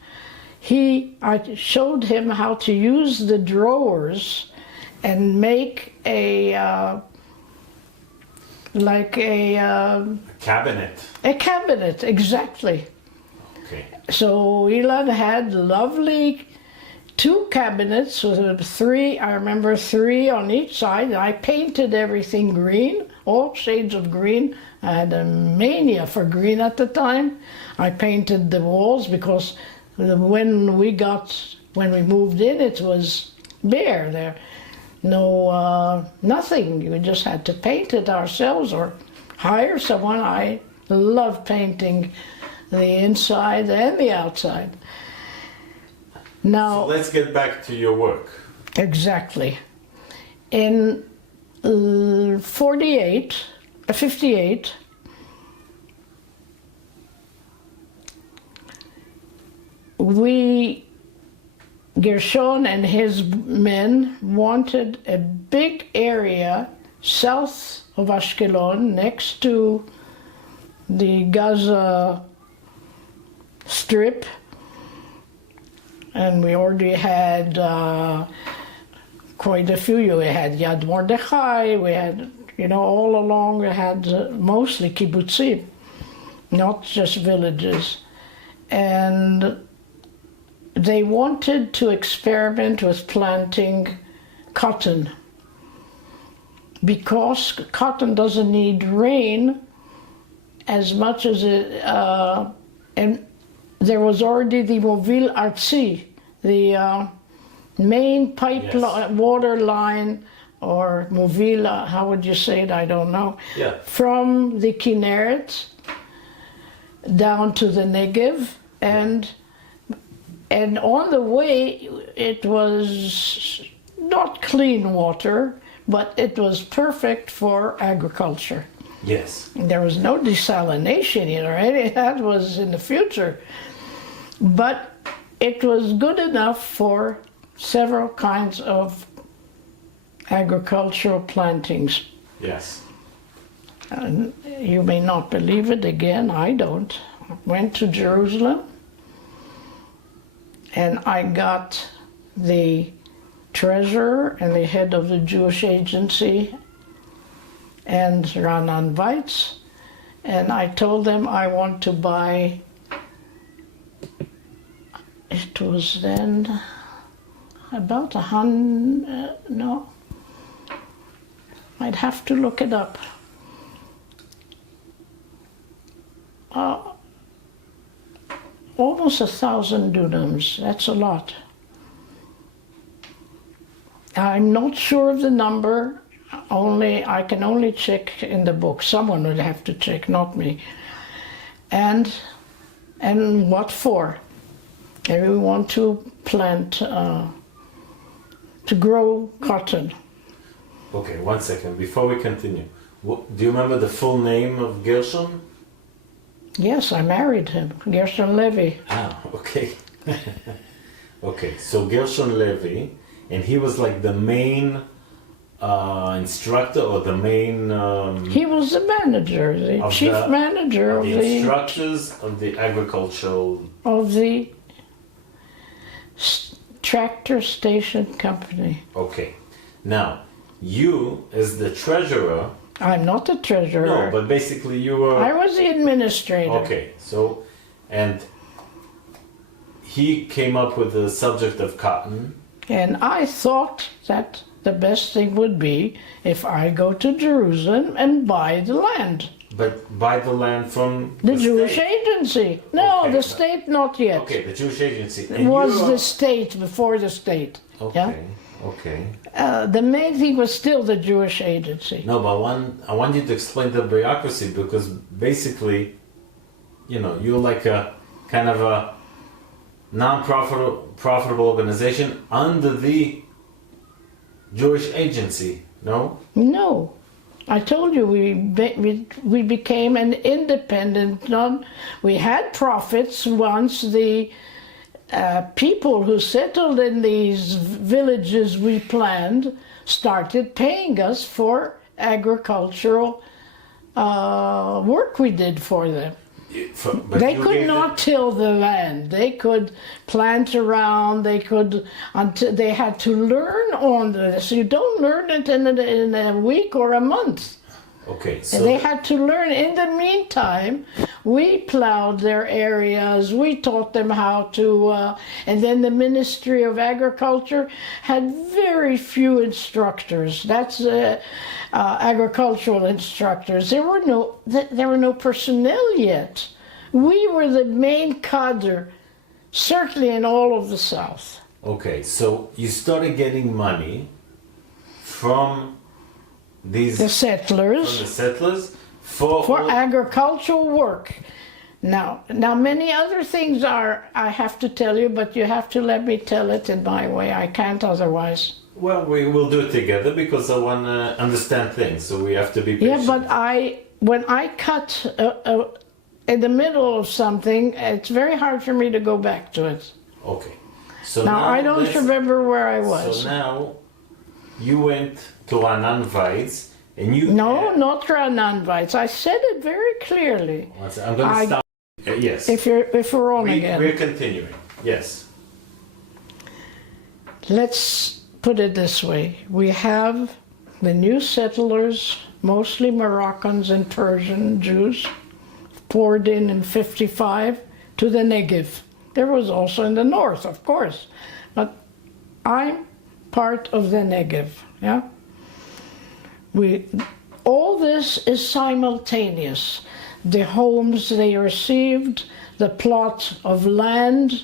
I showed him how to use the drawers and make a Cabinet. A cabinet, exactly. Okay. So Eytan had lovely 2 cabinets with 3, I remember 3 on each side. I painted everything green, all shades of green. I had a mania for green at the time. I painted the walls because When we moved in, it was bare there. No, nothing. We just had to paint it ourselves or hire someone. I love painting the inside and the outside. Now, So let's get back to your work. exactly. In 58, Gershon and his men wanted a big area south of Ashkelon, next to the Gaza Strip, and we already had quite a few. We had Yad Mordechai, we had, all along we had mostly kibbutzim, not just villages. And they wanted to experiment with planting cotton because cotton doesn't need rain as much as it, and there was already the Movil Artzi, the main water line, or Movila, how would you say it, I don't know, from the Kinneret down to the Negev, and on the way it was not clean water, but it was perfect for agriculture. Yes. There was no desalination, right? That was in the future. But it was good enough for several kinds of agricultural plantings. Yes. And you may not believe it, again, I don't. I went to Jerusalem and I got the treasurer and the head of the Jewish agency and Ranan Weitz, and I told them I want to buy, it was then about no, I'd have to look it up. Almost 1,000 dunams, that's a lot. I'm not sure of the number, I can only check in the book. Someone would have to check, not me. And what for? And we want to plant, to grow cotton. Okay, 1 second, before we continue. Do you remember the full name of Gershon? Yes, I married him, Gershon Levy. Ah, okay. Okay, so Gershon Levy, and he was like the main instructor or the main... he was the manager, the chief manager of the... instructors of the agricultural... Of the tractor station company. Okay. Now, you as the treasurer... I'm not the treasurer. No, but basically you were... I was the administrator. Okay, so, and he came up with the subject of cotton. And I thought that the best thing would be if I go to Jerusalem and buy the land. But buy the land from the Jewish state. Agency. No, Okay, the state not yet. Okay, the Jewish agency. It was the state before the state. Okay, Yeah? okay. The main thing was still the Jewish Agency. No, but I want you to explain the bureaucracy, because basically, you're like a kind of a non-profitable organization under the Jewish agency, no? No. I told you we became an independent, we had profits once the people who settled in these villages we planned started paying us for agricultural work we did for them. They could not till the land. They could plant around. They had to learn on this. You don't learn it in a week or a month. Okay, so they had to learn. In the meantime, we plowed their areas. We taught them how to. And then the Ministry of Agriculture had very few instructors. That's agricultural instructors. There were no personnel yet. We were the main cadre certainly in all of the South. Okay, so you started getting money from these The settlers. from the settlers for For agricultural work. Now many other things are, I have to tell you, but you have to let me tell it in my way. I can't otherwise. well, we will do it together because I want to understand things, so we have to be patient. Yeah, but when I cut in the middle of something, it's very hard for me to go back to it. Okay. So Now I don't let's- remember where I was. So now you went to Ranan Weitz and you No, not Rananvites. I said it very clearly. I'm going to I- stop. Yes. If we're on again. We're continuing. Yes. Let's put it this way. We have the new settlers, mostly Moroccans and Persian Jews, poured in 55 to the Negev. There was also in the north, of course, but I'm part of the Negev, yeah? All this is simultaneous. The homes they received, the plot of land,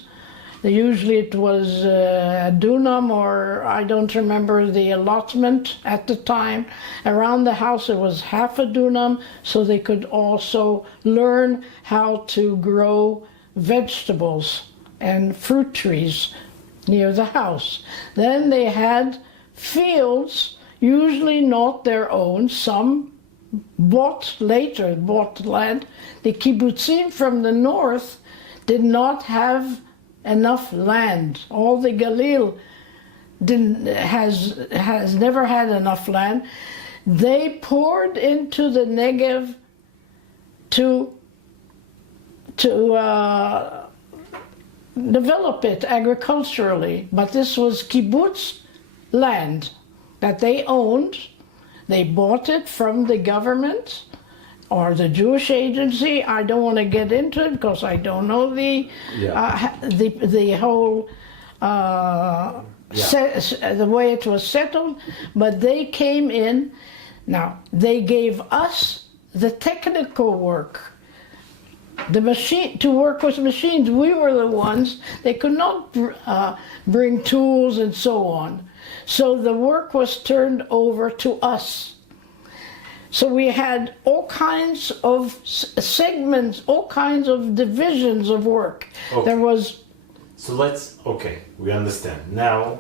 usually it was a dunam, or I don't remember the allotment at the time. Around the house it was half a dunam, so they could also learn how to grow vegetables and fruit trees near the house. Then they had fields, usually not their own, some bought land. The kibbutzim from the north did not have enough land. All the Galil has never had enough land. They poured into the Negev to develop it agriculturally, but this was kibbutz land that they owned. They bought it from the government or the Jewish agency. I don't want to get into it because I don't know the whole the way it was settled, but they came in. Now they gave us the technical work, the machine, to work with machines. We were the ones. They could not bring tools and so on. So the work was turned over to us. So we had all kinds of segments, all kinds of divisions of work. Okay. There was... So we understand. Now,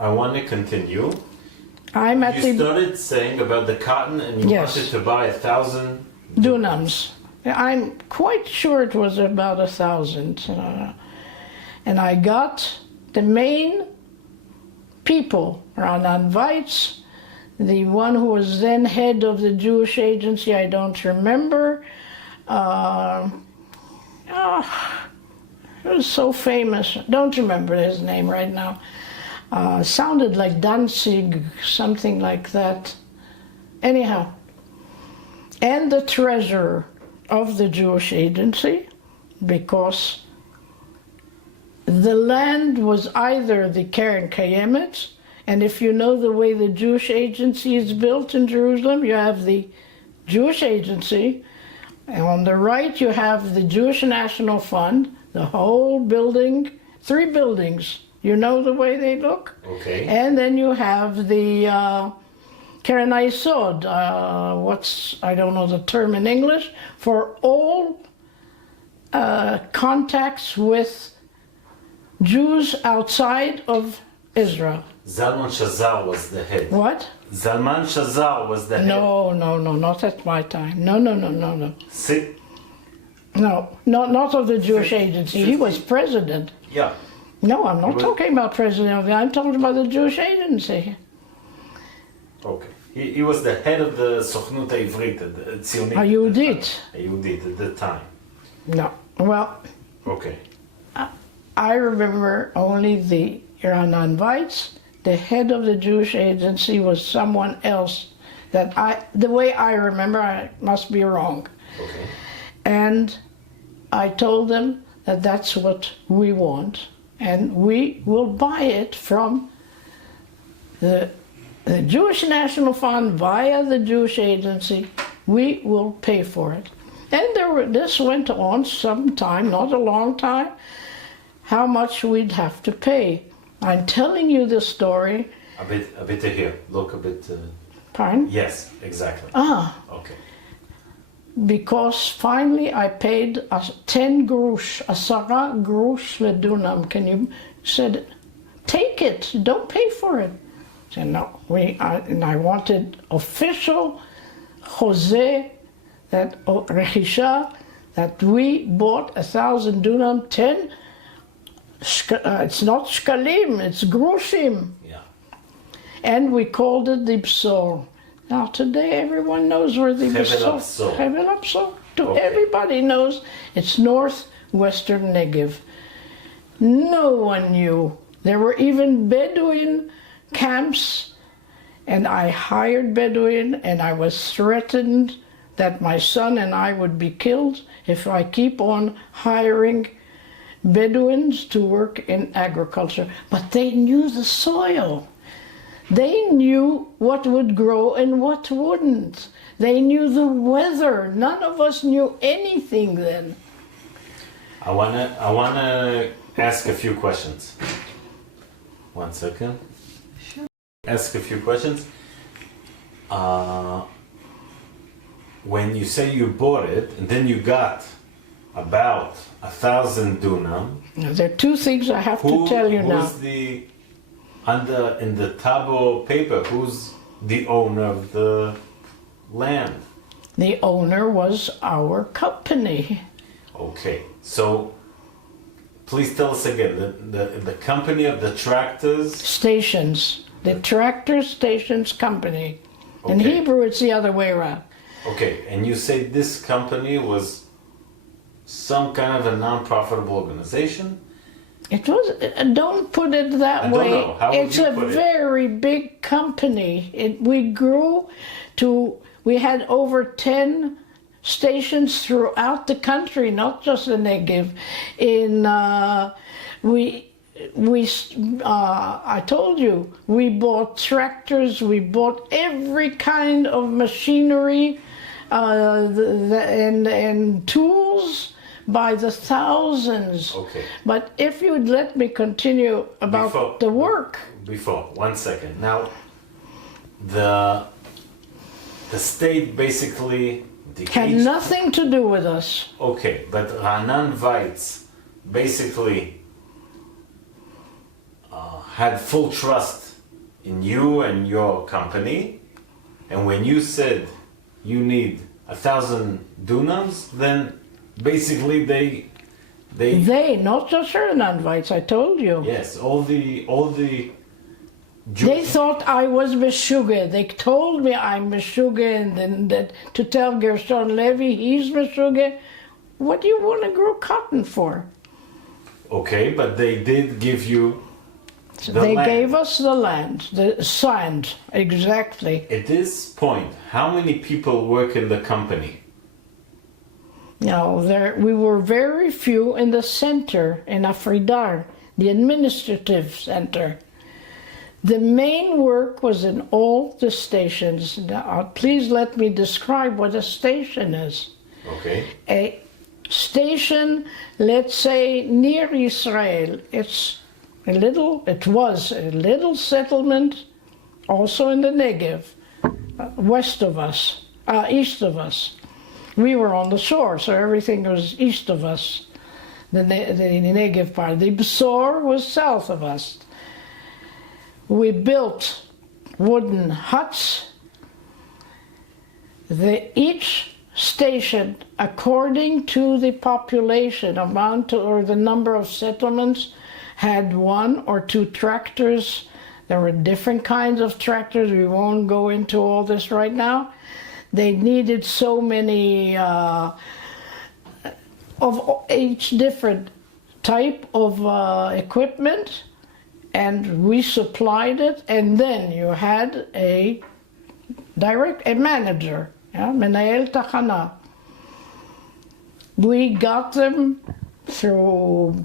I want to continue. You started saying about the cotton and you wanted to buy 1,000 dunams. I'm quite sure it was about 1,000. And I got the main people, Ranan Weitz, the one who was then head of the Jewish agency, I don't remember. He was so famous, don't remember his name right now. Sounded like Danzig, something like that. Anyhow, and the treasurer of the Jewish agency, because the land was either the Keren Kayemet, and if you know the way the Jewish agency is built in Jerusalem, you have the Jewish agency, and on the right you have the Jewish National Fund, the whole building, 3 buildings. You know the way they look? Okay. And then you have the Keren Hayesod, I don't know the term in English, for all contacts with Jews outside of Israel. Zalman Shazar was the head. What? Zalman Shazar was the head. No, not at my time. No. See? No, not of the Jewish agency. He was president. Yeah. No, I'm not talking about president. I'm talking about the Jewish agency. Okay. He was the head of the Sochnut Ivrit, the Zionit. Yehudit. Yehudit at the time. No. Well, Okay. I remember only the Ranan Weitz. The head of the Jewish agency was someone else the way I remember, I must be wrong. Okay. And I told them that that's what we want, and we will buy it from the Jewish National Fund via the Jewish agency. We will pay for it. And this went on some time, not a long time. how much we'd have to pay. I'm telling you the story. A bit here. Look a bit. Pardon? Yes, exactly. Okay. Because finally I paid 10 grosh, 10 grosh ledunam. Can you said, take it, don't pay for it. I said, no, and I wanted official Jose, that rechisha, that we bought 1,000 dunam, 10, it's not shkalim, it's groshim. Yeah. And we called it the Bsor. Now today everyone knows where the Bsor, Hevel Absor. Everybody knows it's northwestern Negev. No one knew. There were even Bedouin camps, and I hired Bedouin, and I was threatened that my son and I would be killed if I keep on hiring Bedouins to work in agriculture. But they knew the soil. They knew what would grow and what wouldn't. They knew the weather. None of us knew anything then. I wanna ask a few questions. 1 second. Sure. Ask a few questions. When you say you bought it and then you got about 1,000 dunam. There are two things I have to tell you now. Who's in the tabo paper, who's the owner of the land? The owner was our company. Okay, so please tell us again, the company of the tractors? Stations. The Tractor Stations Company. Okay. In Hebrew, it's the other way around. Okay, and you say this company was some kind of a non-profitable organization? It was, don't put it that way. Don't know. How would it's you a put it? very big company. We grew to, we had over 10 stations throughout the country, not just the Negev. I told you, we bought tractors, we bought every kind of machinery and tools by the thousands. Okay. But if you'd let me continue about the work. Before, 1 second. Now, the state basically... Had nothing to do with us. Okay, but Ranan Weitz basically had full trust in you and your company, and when you said you need 1,000 dunams, then basically they, not just Ranan Weitz, I told you. yes, all the They thought I was Meshuggah. They told me I'm Meshuggah, and then that to tell Shoshana Levy he's Meshuggah. What do you want to grow cotton for? Okay, but they did give you They land. gave us the land, the sand, exactly. At this point, how many people work in the company? Now, we were very few in the center, in Afridar, the administrative center. The main work was in all the stations. Now, please let me describe what a station is. Okay. A station, let's say, near Israel. It was a little settlement, also in the Negev, west of us, east of us. We were on the shore, so everything was east of us, the Negev part. The Bsor was south of us. We built wooden huts. Each station, according to the population amount or the number of settlements, had 1 or 2 tractors. There were different kinds of tractors. We won't go into all this right now. They needed so many of each different type of equipment, and we supplied it. And then you had a manager, Menayel Tachana. We got them through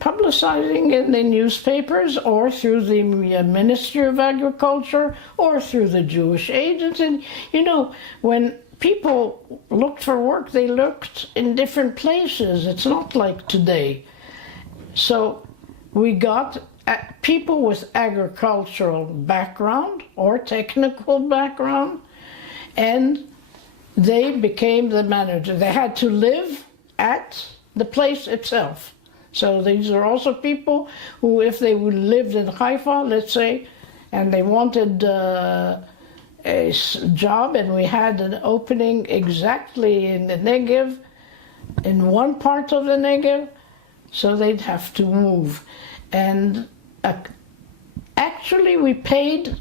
publicizing in the newspapers, or through the Ministry of Agriculture, or through the Jewish agents. And you know, when people looked for work, they looked in different places. It's not like today. So we got people with agricultural background or technical background, and they became the manager. They had to live at the place itself. So these are also people who, if they would lived in Haifa, let's say, and they wanted a job, and we had an opening exactly in the Negev, in one part of the Negev, so they'd have to move. And actually we paid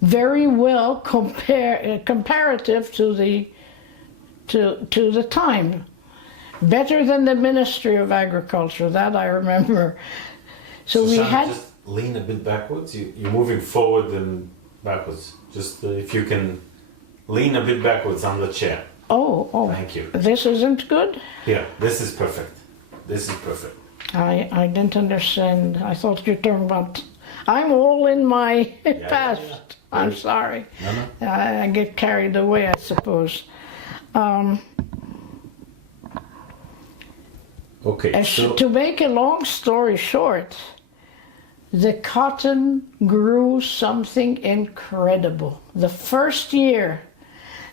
very well comparative to the time. Better than the Ministry of Agriculture, that I remember. So we had... Just lean a bit backwards. You're moving forward and backwards. Just if you can lean a bit backwards on the chair. Oh. Thank you. This isn't good? Yeah, this is perfect. This is perfect. I didn't understand. I thought you were talking about... I'm all in my past. Yeah. I'm sorry. No. I get carried away, I suppose. Okay, so... To make a long story short, the cotton grew something incredible. The first year,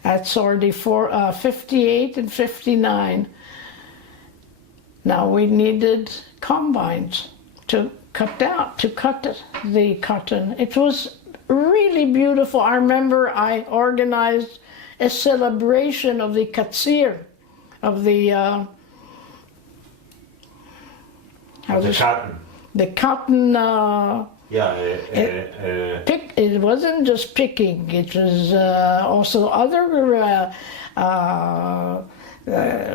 that's already 58 and 59, now we needed combines to cut the cotton. It was really beautiful. I remember I organized a celebration of the katsir, of the... cotton. The cotton. It wasn't just picking. It was also other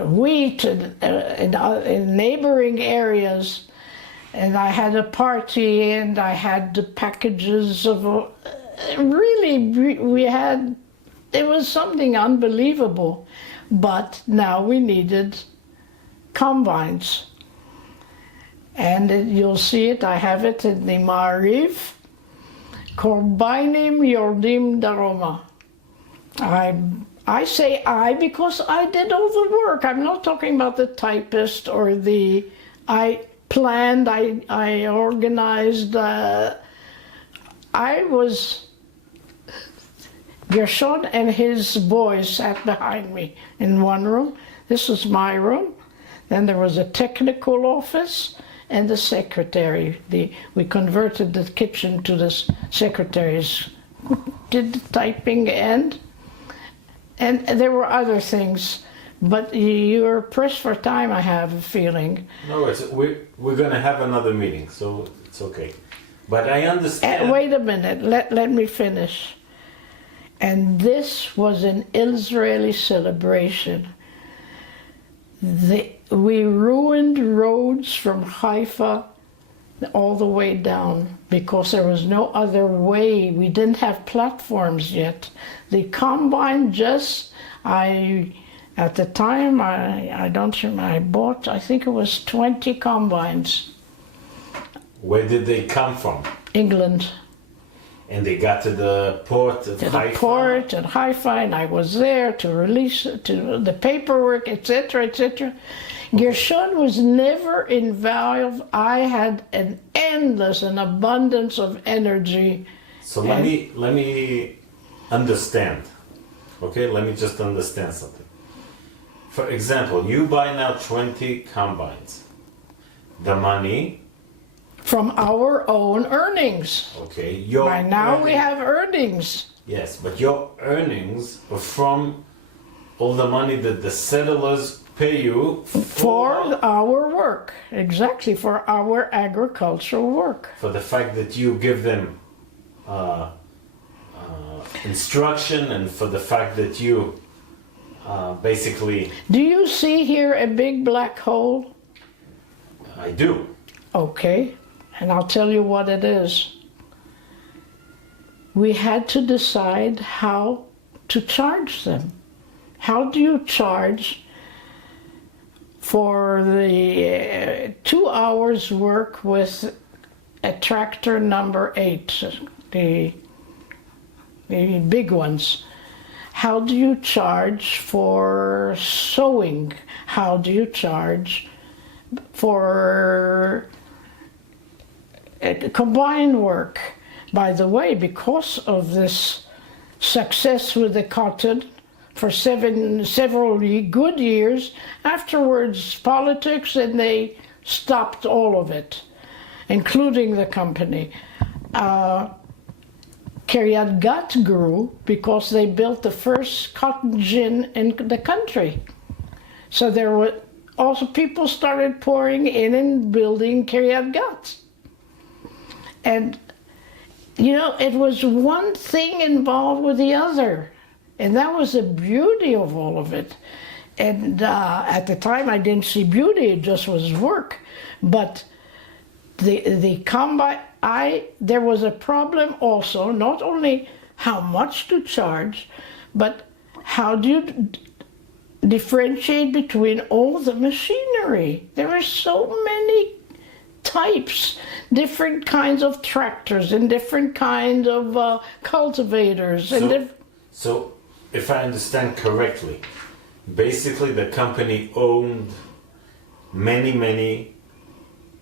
wheat in neighboring areas. And I had a party, and I had the packages of. It was something unbelievable. But now we needed combines. And you'll see it, I have it in the Ma'ariv. Korbanim Yordim Daroma. I say I because I did all the work. I'm not talking about the typist or the... I planned, I organized. I was... Gershon and his boys sat behind me in one room. This was my room. Then there was a technical office and the secretary. We converted the kitchen to the secretaries who did the typing, and there were other things. But you're pressed for time, I have a feeling. No, we're going to have another meeting, so it's okay. But I understand... Wait a minute, let me finish. And this was an Israeli celebration. We ruined roads from Haifa all the way down because there was no other way. We didn't have platforms yet. The combine at the time, I bought, I think it was 20 combines. Where did they come from? England. And they got to the port of Haifa? To the port at Haifa, and I was there to release to the paperwork, etc., etc. Okay. Gershon was never involved. I had an abundance of energy. So let me understand. Okay, let me just understand something. For example, you buy now 20 combines. The money... From our own earnings. Okay. By now we have earnings. Yes, but your earnings are from all the money that the settlers pay you for our work. Exactly, for our agricultural work. For the fact that you give them instruction, and for the fact that you basically... Do you see here a big black hole? I do. Okay. And I'll tell you what it is. We had to decide how to charge them. How do you charge for the 2 hours work with a tractor number 8, the big ones? how do you charge for sewing? How do you charge for combined work? By the way, because of this success with the cotton for several good years, afterwards politics, and they stopped all of it, including the company. Kiryat Gat grew because they built the first cotton gin in the country. So there were also people started pouring in and building Kiryat Gat. And, you know, it was one thing involved with the other. And that was the beauty of all of it. And at the time I didn't see beauty, it just was work. But the combine, there was a problem also, not only how much to charge, but how do you differentiate between all the machinery? There are so many types, different kinds of tractors and different kinds of cultivators. So, if I understand correctly, basically the company owned many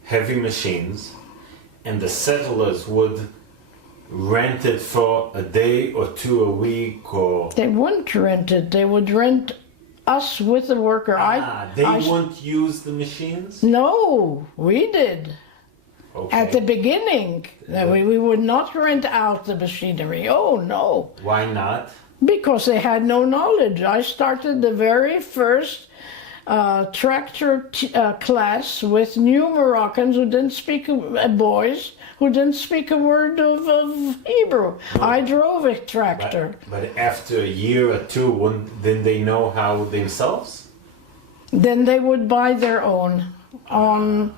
heavy machines, and the settlers would rent it for a day or two a week, or... They wouldn't rent it, they would rent us with the worker. They wouldn't use the machines? No, we did. Okay. At the beginning, we would not rent out the machinery. Oh, no. Why not? Because they had no knowledge. I started the very first tractor class with new Moroccans who didn't speak, boys who didn't speak a word of Hebrew. No. I drove a tractor. But after a year or two, didn't they know how themselves? Then they would buy their own on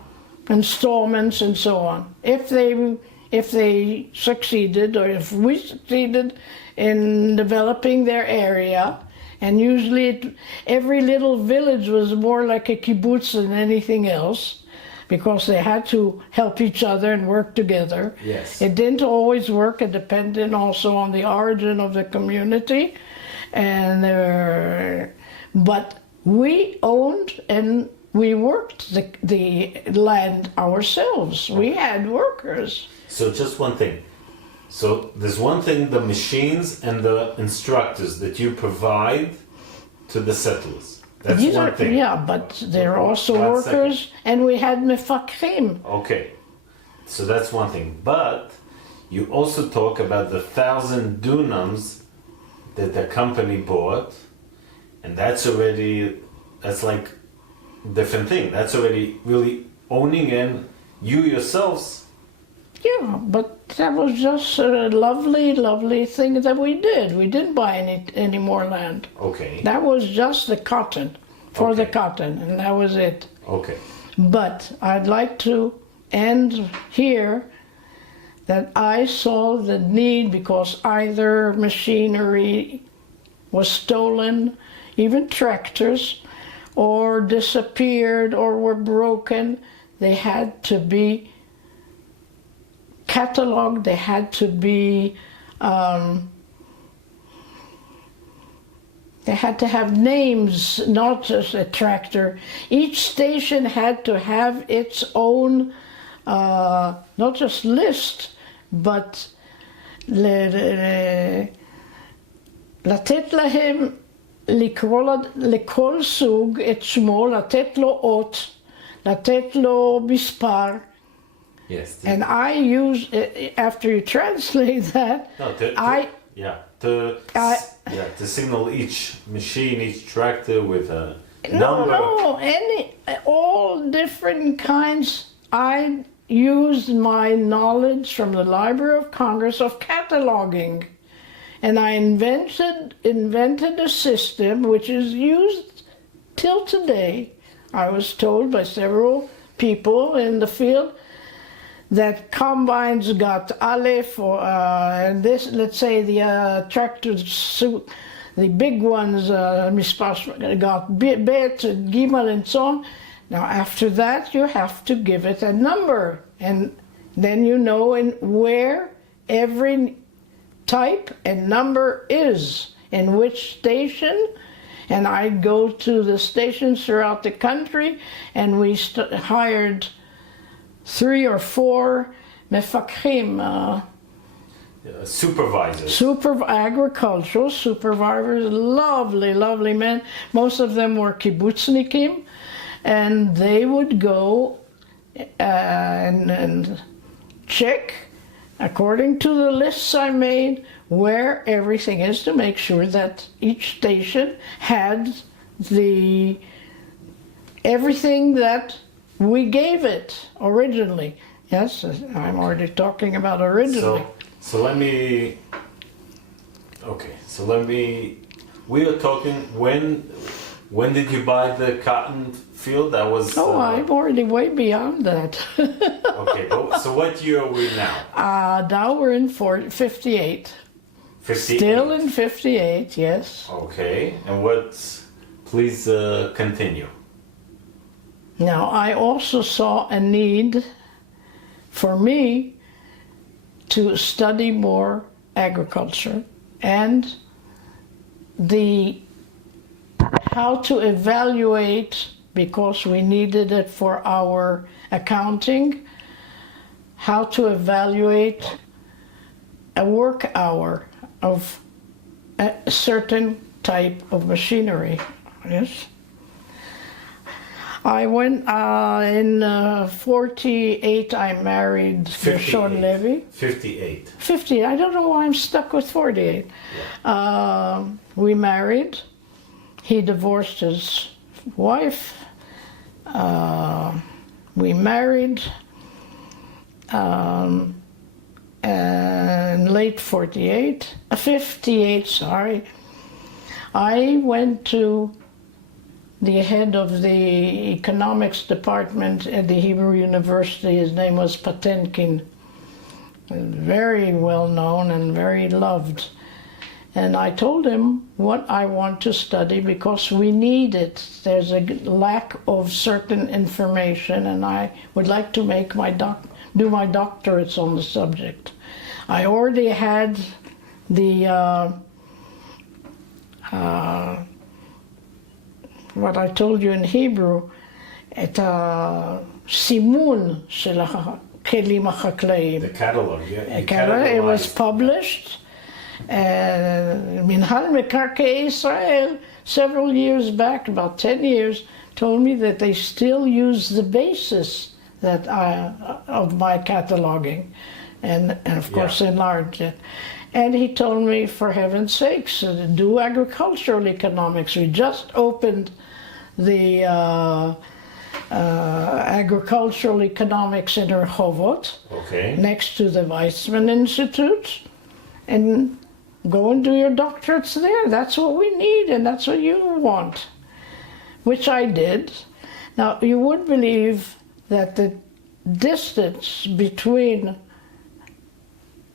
installments and so on. If they succeeded, or if we succeeded in developing their area, and usually every little village was more like a kibbutz than anything else, because they had to help each other and work together. Yes. It didn't always work. It depended also on the origin of the community, but we owned and we worked the land ourselves. We had workers. So just one thing. So there's one thing, the machines and the instructors that you provide to the settlers. That's one thing. Yeah, but there are also workers, and we had mefakrim. Okay, so that's one thing. But you also talk about the 1,000 dunams that the company bought, and that's like a different thing. That's already really owning, and you yourselves. Yeah, but that was just a lovely thing that we did. We didn't buy any more land. Okay. That was just the cotton, for the cotton, and that was it. Okay. But I'd like to end here that I saw the need, because either machinery was stolen, even tractors, or disappeared, or were broken. They had to be cataloged, they had to be, they had to have names, not just a tractor. Each station had to have its own, not just list, but לתת להם, לקרוא לכל סוג את שמו, לתת לו אות, לתת לו מספר. Yes. And I use, after you translate that, to signal each machine, each tractor with a number. All different kinds. I used my knowledge from the Library of Congress of cataloging, and I invented a system which is used till today. I was told by several people in the field that combines got Aleph, and this, let's say the tractors, the big ones, got Bet, Gimel, and so on. Now after that you have to give it a number, and then you know where every type and number is. in which station, and I'd go to the stations throughout the country, and we hired 3 or 4 mefakrim, supervisors. Agricultural supervisors, lovely, lovely men. Most of them were kibbutznikim, and they would go and check, according to the lists I made, where everything is, to make sure that each station had everything that we gave it originally. Yes, I'm already talking about originally. So let me, we are talking, when did you buy the cotton field? That was... I'm already way beyond that. Okay, so what year are we now? Now we're in 58. 58? Still in 58, yes. Okay, and please continue. Now, I also saw a need for me to study more agriculture and how to evaluate, because we needed it for our accounting, how to evaluate a work hour of a certain type of machinery. Yes. I went in 48. I married Shoshana Levy. 58. 50. I don't know why I'm stuck with 48. Yeah. We married. He divorced his wife. We married. And late 58, sorry. I went to the head of the economics department at the Hebrew University. His name was Patenkin. Very well known and very loved. And I told him what I want to study because we need it. There's a lack of certain information, and I would like to make do my doctorates on the subject. I already had the what I told you in Hebrew, את הסימון של הכלים החקלאיים. The catalog, It was published. מינהל מקרקעי ישראל, several years back, about 10 years, told me that they still use the basis of my cataloging, and of course enlarged it. And he told me, for heaven's sakes, do agricultural economics. We just opened the agricultural economics in Rehovot, next to the Weizmann Institute, and go and do your doctorates there. That's what we need, and that's what you want, which I did. Now, you would believe that the distance between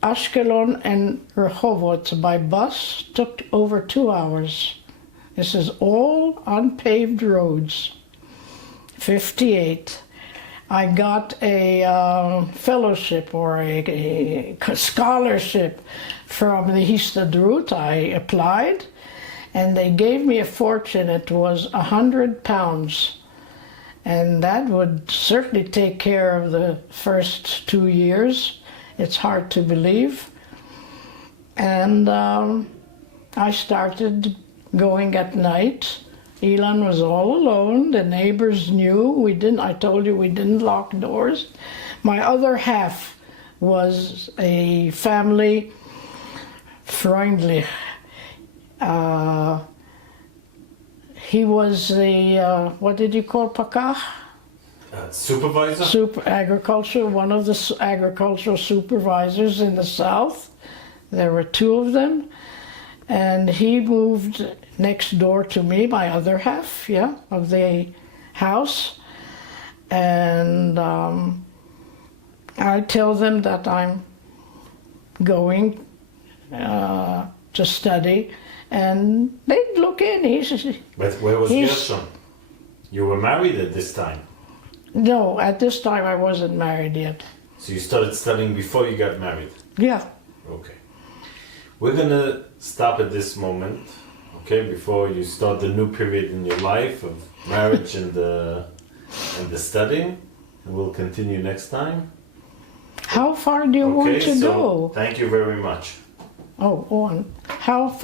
Ashkelon and Rehovot by bus took over 2 hours. This is all unpaved roads. 58. I got a fellowship or a scholarship from the Histadrut. I applied, and they gave me a fortune. It was £100. And that would certainly take care of the first 2 years. It's hard to believe. And I started going at night. Eitan was all alone. The neighbors knew. I told you we didn't lock doors. My other half was a family freundlich. He was the, what did you call pakach? Supervisor? Agriculture, one of the agricultural supervisors in the south. There were 2 of them. And he moved next door to me, my other half, of the house. And I tell them that I'm going to study, and they'd look in. But where was Gershon? You were married at this time? No, at this time I wasn't married yet. So you started studying before you got married? Yeah. Okay. We're gonna stop at this moment, okay, before you start the new period in your life of marriage and the studying. We'll continue next time. How far do you want to so go? thank you very much. Oh, on. How far?